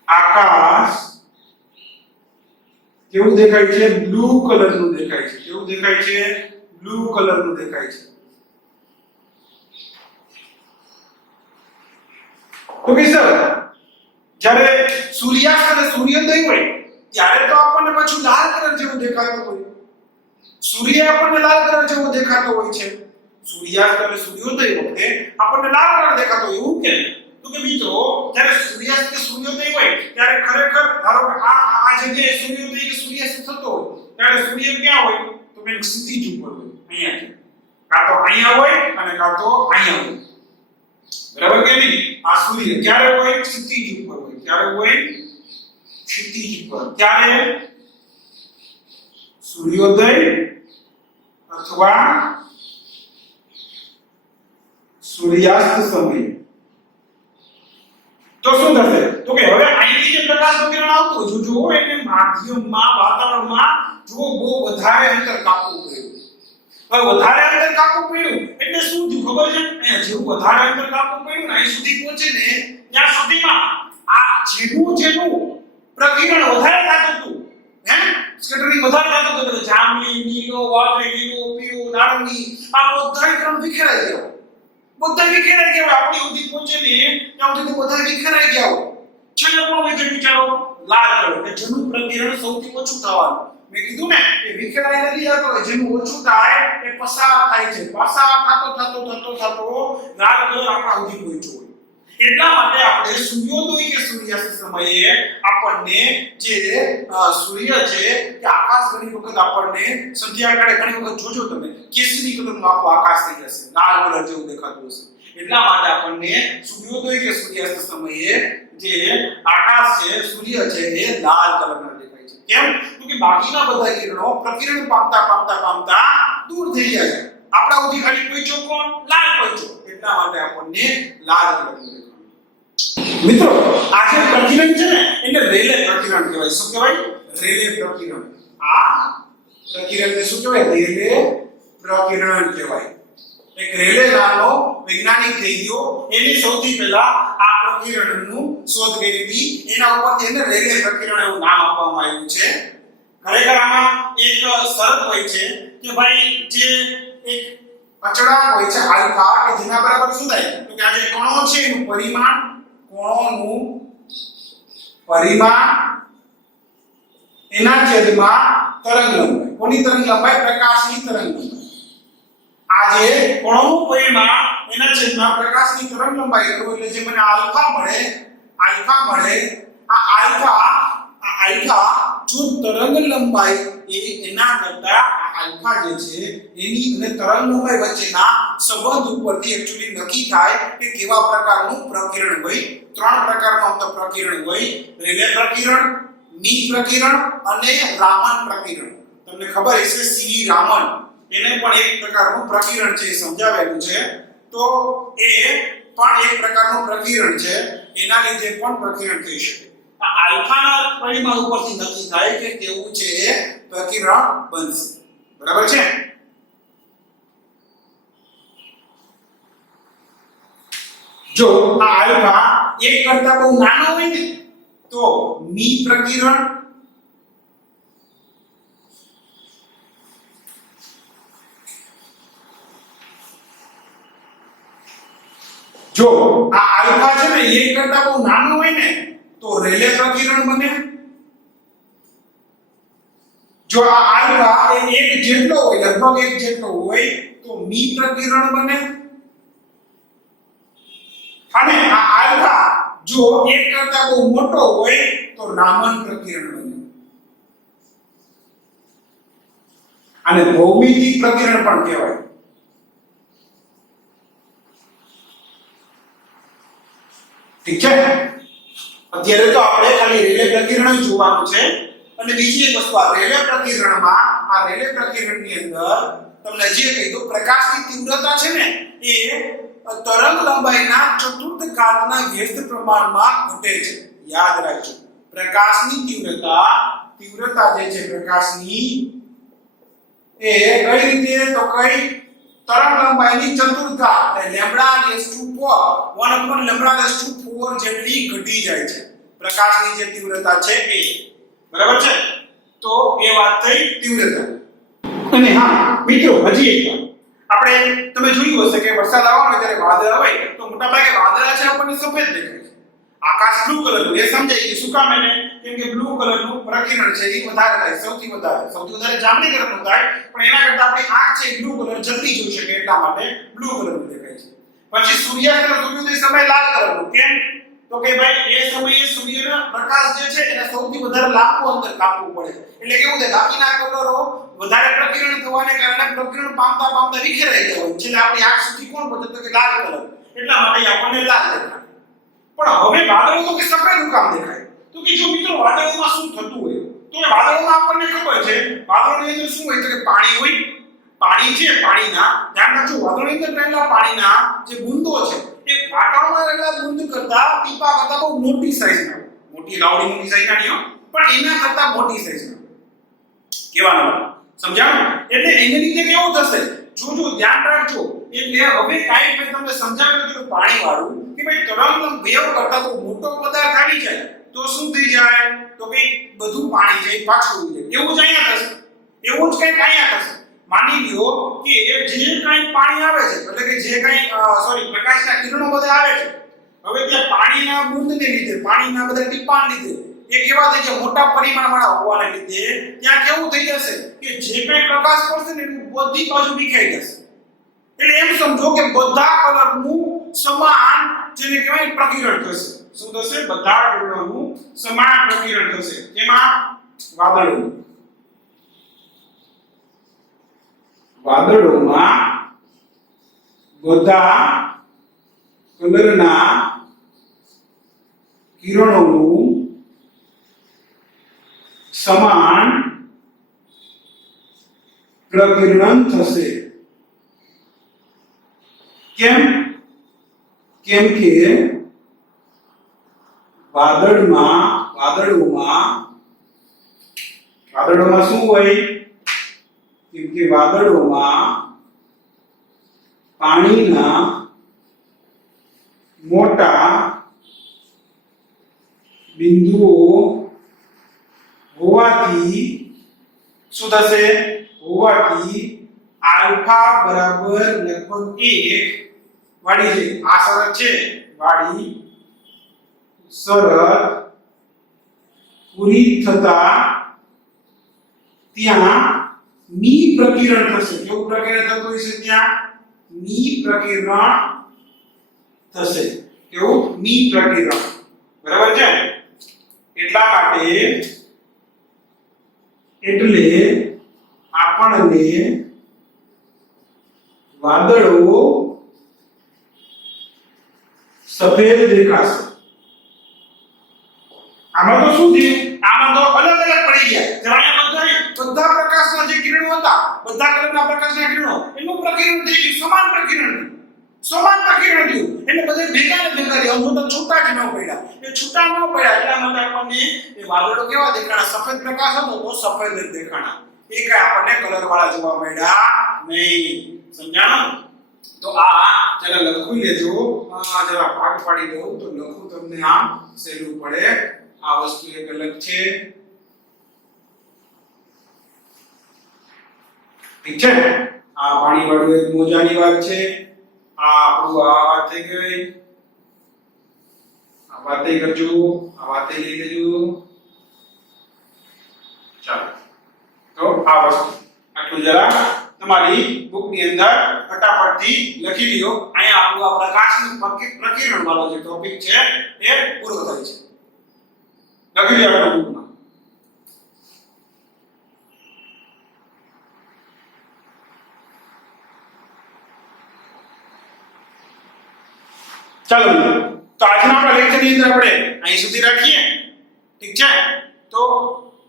આકાશ કેવું દેખાય છે? બ્લુ કલરનું દેખાય છે. કેવું દેખાય છે? બ્લુ કલરનું દેખાય છે. તો કે સર જ્યારે સૂર્યાસ્ત અને સૂર્યોદય હોય ત્યારે તો આપણને પાછું લાલ કલર જેવું દેખાતું હોય. સૂર્ય આપણને લાલ કલર જેવો દેખાતો હોય છે. સૂર્યાસ્ત અને સૂર્યોદય વખતે આપણને લાલ કલર દેખાતો હોય. એવું કેમ? તો કે મિત્રો જ્યારે સૂર્યાસ્ત કે સૂર્યોદય હોય ત્યારે ખરેખર ધારો કે આ જગ્યાએ સૂર્યોદય કે સૂર્યાસ્ત થતો હોય ત્યારે સૂર્ય ક્યાં હોય? તો કે ક્ષિતિજ ઉપર હોય. અહીંયા છે. કાં તો અહીંયા હોય અને કાં તો અહીંયા હોય. બરાબર કે નહીં? આ સૂર્ય ક્યારે હોય? ક્ષિતિજ ઉપર હોય. ક્યારે હોય? ક્ષિતિજ ઉપર. ક્યારે? સૂર્યોદય અથવા સૂર્યાસ્ત સમયે. તો શું થશે? તો કે હવે અહીંથી જે પ્રકાશનું કિરણ આવતું હોય જો એને માધ્યમમાં વાતાવરણમાં જો બહુ વધારે અંતર કાપવું પડ્યું. હવે વધારે અંતર કાપવું પડ્યું એટલે શું થયું ખબર છે? અહીંયા જેવું વધારે અંતર કાપવું પડ્યું ને અહીં સુધી પહોંચે ને ત્યાં સુધીમાં આ જેનું પ્રકિરણ વધારે થતું હતું હે સ્કેટરિંગ વધારે થતું હતું એટલે જાંબલી, નીલો, વાદળી, લીલો, પીળો, નારંગી આ બધા કિરણ વિખેરાઈ ગયા. બધા વિખેરાઈ ગયા આપણી સુધી પહોંચે ને ત્યાં સુધી બધા વિખેરાઈ ગયા. છેલ્લે કોણ વિચાર વિચારો? લાલ કલર કે જેનું પ્રકિરણ સૌથી ઓછું થવાનું. મેં કીધું ને એ વિખેરાઈ નથી જતો, જેનું ઓછું થાય એ પસાર થાય છે. પસાર થતો લાલ કલર આપણા સુધી પહોંચ્યો હોય. એટલા માટે આપણે સૂર્યોદય કે સૂર્યાસ્ત સમયે આપણને જે સૂર્ય છે કે આકાશ ઘણી વખત આપણને સંધ્યાકાળે ઘણી વખત જોજો તમે કેસરી કલરનું આખું આકાશ થઈ જશે, લાલ કલર જેવું દેખાતું હશે. એટલા માટે આપણને સૂર્યોદય કે સૂર્યાસ્ત સમયે જે આકાશ છે સૂર્ય છે એ લાલ કલરનો દેખાય છે. કેમ? તો કે બાકીના બધા કિરણો પ્રકિરણ પામતા દૂર થઈ જાય છે. આપણા સુધી ખાલી પહોંચ્યો કોણ? લાલ પહોંચ્યો. એટલા માટે આપણને લાલ કલરનું દેખાય. મિત્રો આ જે પ્રકિરણ છે ને એને રેલે પ્રકિરણ કહેવાય. શું કહેવાય? રેલે પ્રકિરણ. આ પ્રકિરણને શું કહેવાય? રેલે પ્રકિરણ કહેવાય. એક રેલે નામનો વૈજ્ઞાનિક થઈ ગયો, એની સૌથી પહેલા આ પ્રકિરણનું શોધ કરી હતી. એના ઉપરથી એને રેલે પ્રકિરણ એવું નામ આપવામાં આવ્યું છે. ખરેખર આમાં એક શરત હોય છે કે ભાઈ જે એક અચળાંક હોય છે આલ્ફા કે જેના બરાબર શું થાય? તો કે આ જે કણો છે એનું પરિમાણ, કોણોનું પરિમાણ એના છેદમાં તરંગ લંબાઈ. કોની તરંગ લંબાઈ? પ્રકાશની તરંગ લંબાઈ. આ જે કોણોનું પરિમાણ એના છેદમાં પ્રકાશની તરંગ લંબાઈ કરું એટલે જે મને આલ્ફા મળે આ આલ્ફા જો તરંગ લંબાઈ એ એના કરતા આલ્ફા જે છે એની અને તરંગ લંબાઈ વચ્ચેના સંબંધ ઉપરથી એક્ચ્યુઅલી નક્કી થાય કે કેવા પ્રકારનું પ્રકિરણ હોય. ત્રણ પ્રકારનું આમ તો પ્રકિરણ હોય: રેલે પ્રકિરણ, ની પ્રકિરણ અને રામન પ્રકિરણ. તમને ખબર હશે સીવી રામન એને પણ એક પ્રકારનું પ્રકિરણ છે સમજાવેલું છે. તો એ પણ એક પ્રકારનું પ્રકિરણ છે, એના લીધે પણ પ્રકિરણ થઈ શકે. આ આલ્ફાના પરિમાણ ઉપરથી નક્કી થાય કે કેવું છે એ પ્રકિરણ બનશે. બરાબર છે? જો આ આલ્ફા એક કરતા બહુ નાનો હોય ને તો ની પ્રકિરણ, જો આ આલ્ફા છે ને એક કરતા બહુ નાનો હોય ને તો રેલે પ્રકિરણ બને. જો આ આલ્ફા એ એક જેટલો હોય, લગભગ એક જેટલો હોય તો મી પ્રકિરણ બને. અને આ આલ્ફા જો એક કરતા બહુ મોટો હોય તો રામન પ્રકિરણ બને. અને ભૌમિતિક પ્રકિરણ પણ કહેવાય. ઠીક છે? અત્યારે તો આપણે ખાલી રેલે પ્રકિરણ જોવાનું છે. અને બીજી એક વસ્તુ, આ રેલે પ્રકિરણમાં, આ રેલે પ્રકિરણની અંદર તમને જે કીધું પ્રકાશની તીવ્રતા છે ને એ તરંગ લંબાઈના ચતુર્થ ઘાતના વ્યસ્ત પ્રમાણમાં ઘટે છે. યાદ રાખજો, પ્રકાશની તીવ્રતા જે છે પ્રકાશની એ કઈ રીતે તો કઈ તરંગ લંબાઈની ચતુર્થા એટલે λ/4 જેટલી ઘટી જાય છે પ્રકાશની જે તીવ્રતા છે એ બરાબર છે તો એ વાત થઈ તીવ્રતા અને હા મિત્રો હજી એક વાત આપણે તમે જોયું હશે કે વરસાદ આવવાનો ત્યારે વાદળ આવે તો મોટા ભાગે વાદળા છે આપણને સફેદ દેખાય છે આકાશ બ્લુ કલરનું એ સમજાય કે શું કામ એને કેમ કે બ્લુ કલરનું પ્રકિરણ છે એ વધારે થાય સૌથી વધારે જાંબલી કલરનું થાય પણ એના કરતા આપણી આંખ છે બ્લુ કલર જલ્દી જોઈ શકે એટલા માટે બ્લુ કલરનું દેખાય છે પછી સૂર્યાસ્ત અને સૂર્યોદય સમય લાલ કલરનું કેમ તો કે ભાઈ એ સમયે સૂર્યનો પ્રકાશ જે છે એને સૌથી વધારે લાંબુ અંતર કાપવું પડે એટલે કેવું થાય બાકીના કલરો વધારે પ્રકિરણ થવાને કારણે પ્રકિરણ પામતા વિખેરાઈ જાય છેલ્લે આપણી આંખ સુધી કોણ પહોંચે તો કે લાલ કલર એટલા માટે આપણને લાલ દેખાય પણ હવે વાદળો તો કે સફેદ કામ દેખાય તો કે જો મિત્રો વાદળોમાં શું થતું હોય તો એ વાદળોમાં આપણને ખબર છે વાદળોની અંદર શું હોય તો કે પાણી હોય પાણી છે પાણીના ધ્યાન રાખજો વાદળોની અંદર રહેલા પાણીના જે બુંદો છે એ વાતાવરણમાં રહેલા બુંદ કરતા ટીપા કરતા બહુ મોટી સાઈઝના મોટી રાવડી મોટી સાઈઝના નહીં પણ એના કરતા મોટી સાઈઝના કહેવાનો સમજાણું એટલે એને લીધે કેવું થશે જો ધ્યાન રાખજો એટલે હવે કાઈ મેં તમને સમજાવ્યું કે પાણી વાળું કે ભાઈ તરંગ વેવ કરતા તો મોટો પદાર્થ આવી જાય તો શું થઈ જાય તો કે બધું પાણી જાય પાછું જાય એવું જ અહીંયા થશે એવું જ કંઈક અહીંયા થશે માની લ્યો કે જે કંઈ પાણી આવે છે એટલે કે જે કંઈ પ્રકાશના કિરણો બધા આવે છે હવે ત્યાં પાણીના બૂંદને લીધે પાણીના બધા ટીપાને લીધે એ કેવા થઈ જાય મોટા પરિમાણવાળા હોવાને લીધે ત્યાં કેવું થઈ જશે કે જે કંઈ પ્રકાશ પડશે ને એનું બધી બાજુ વિખાઈ જશે એટલે એમ સમજો કે બધા કલરનું સમાન જેને કહેવાય પ્રકિરણ થશે શું થશે બધા કલરનું સમાન પ્રકિરણ થશે એમાં વાદળોમાં બધા કલરના કિરણોનું સમાન પ્રકિરણ થશે કેમ કે વાદળોમાં શું હોય કેમ કે વાદળોમાં પાણીના મોટા બિંદુઓ હોવાથી શું થશે આલ્ફા બરાબર લગભગ 1 વાળી છે આ શરત છે વાળી શરત પૂરી થતા ત્યાં મી પ્રકિરણ થશે કેવું પ્રકિરણ થતું હશે ત્યાં મી પ્રકિરણ થશે કેવું મી પ્રકિરણ બરાબર છે એટલા માટે એટલે આપણને વાદળો સફેદ દેખાશે આમાં તો શું થયું આમાં તો અલગ પડી ગયા બધા પ્રકાશના જે કિરણો હતા બધા કલરના પ્રકાશના કિરણો એનું પ્રકિરણ થઈ ગયું સમાન પ્રકિરણ થયું એટલે બધા ભેગા રહ્યા તો છૂટા જ ન પડ્યા એ છૂટા ન પડ્યા એટલા માટે આપણને એ વાદળો કેવા દેખાણા સફેદ પ્રકાશ હતો તો સફેદ જ દેખાણા એ કઈ આપણને કલર વાળા જોવા મળ્યા નહીં સમજાણું તો આ જરા લખી લેજો જરા ભાગ પાડી દઉં તો લખું તમને આમ સહેલું પડે આ વસ્તુ એક અલગ છે ઠીક છે આ પાણી વાળું એક મોજાની વાત છે આ આપણું આ વાત થઈ ગઈ આ વાત થઈ કરજો આ વાત લઈ લેજો ચાલો તો આ વસ્તુ આટલું જરા તમારી બુક ની અંદર ફટાફટથી લખી લ્યો અહીંયા આપણું આ પ્રકાશનું પ્રકિરણ વાળો જે ટોપિક છે એ પૂરો થાય છે લખી લ્યો આ બુકમાં ચાલો તો આજના આપણા લેક્ચરની અંદર આપણે અહીં સુધી રાખીએ ઠીક છે તો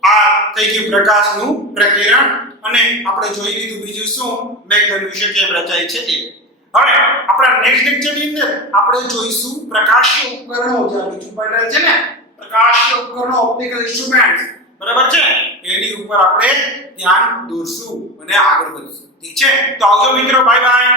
આ થઈ ગયું પ્રકાશનું પ્રકિરણ અને આપણે જોઈ લીધું બીજું શું મેઘધન વિશે કેમ રચાય છે એ હવે આપણા નેક્સ્ટ લેક્ચરની અંદર આપણે જોઈશું પ્રકાશીય ઉપકરણો જે બીજું પાર્ટ છે ને પ્રકાશીય ઉપકરણો ઓપ્ટિકલ ઇન્સ્ટ્રુમેન્ટ્સ બરાબર છે એની ઉપર આપણે ધ્યાન દોરશું અને આગળ વધશું ઠીક છે તો આવજો મિત્રો બાય બાય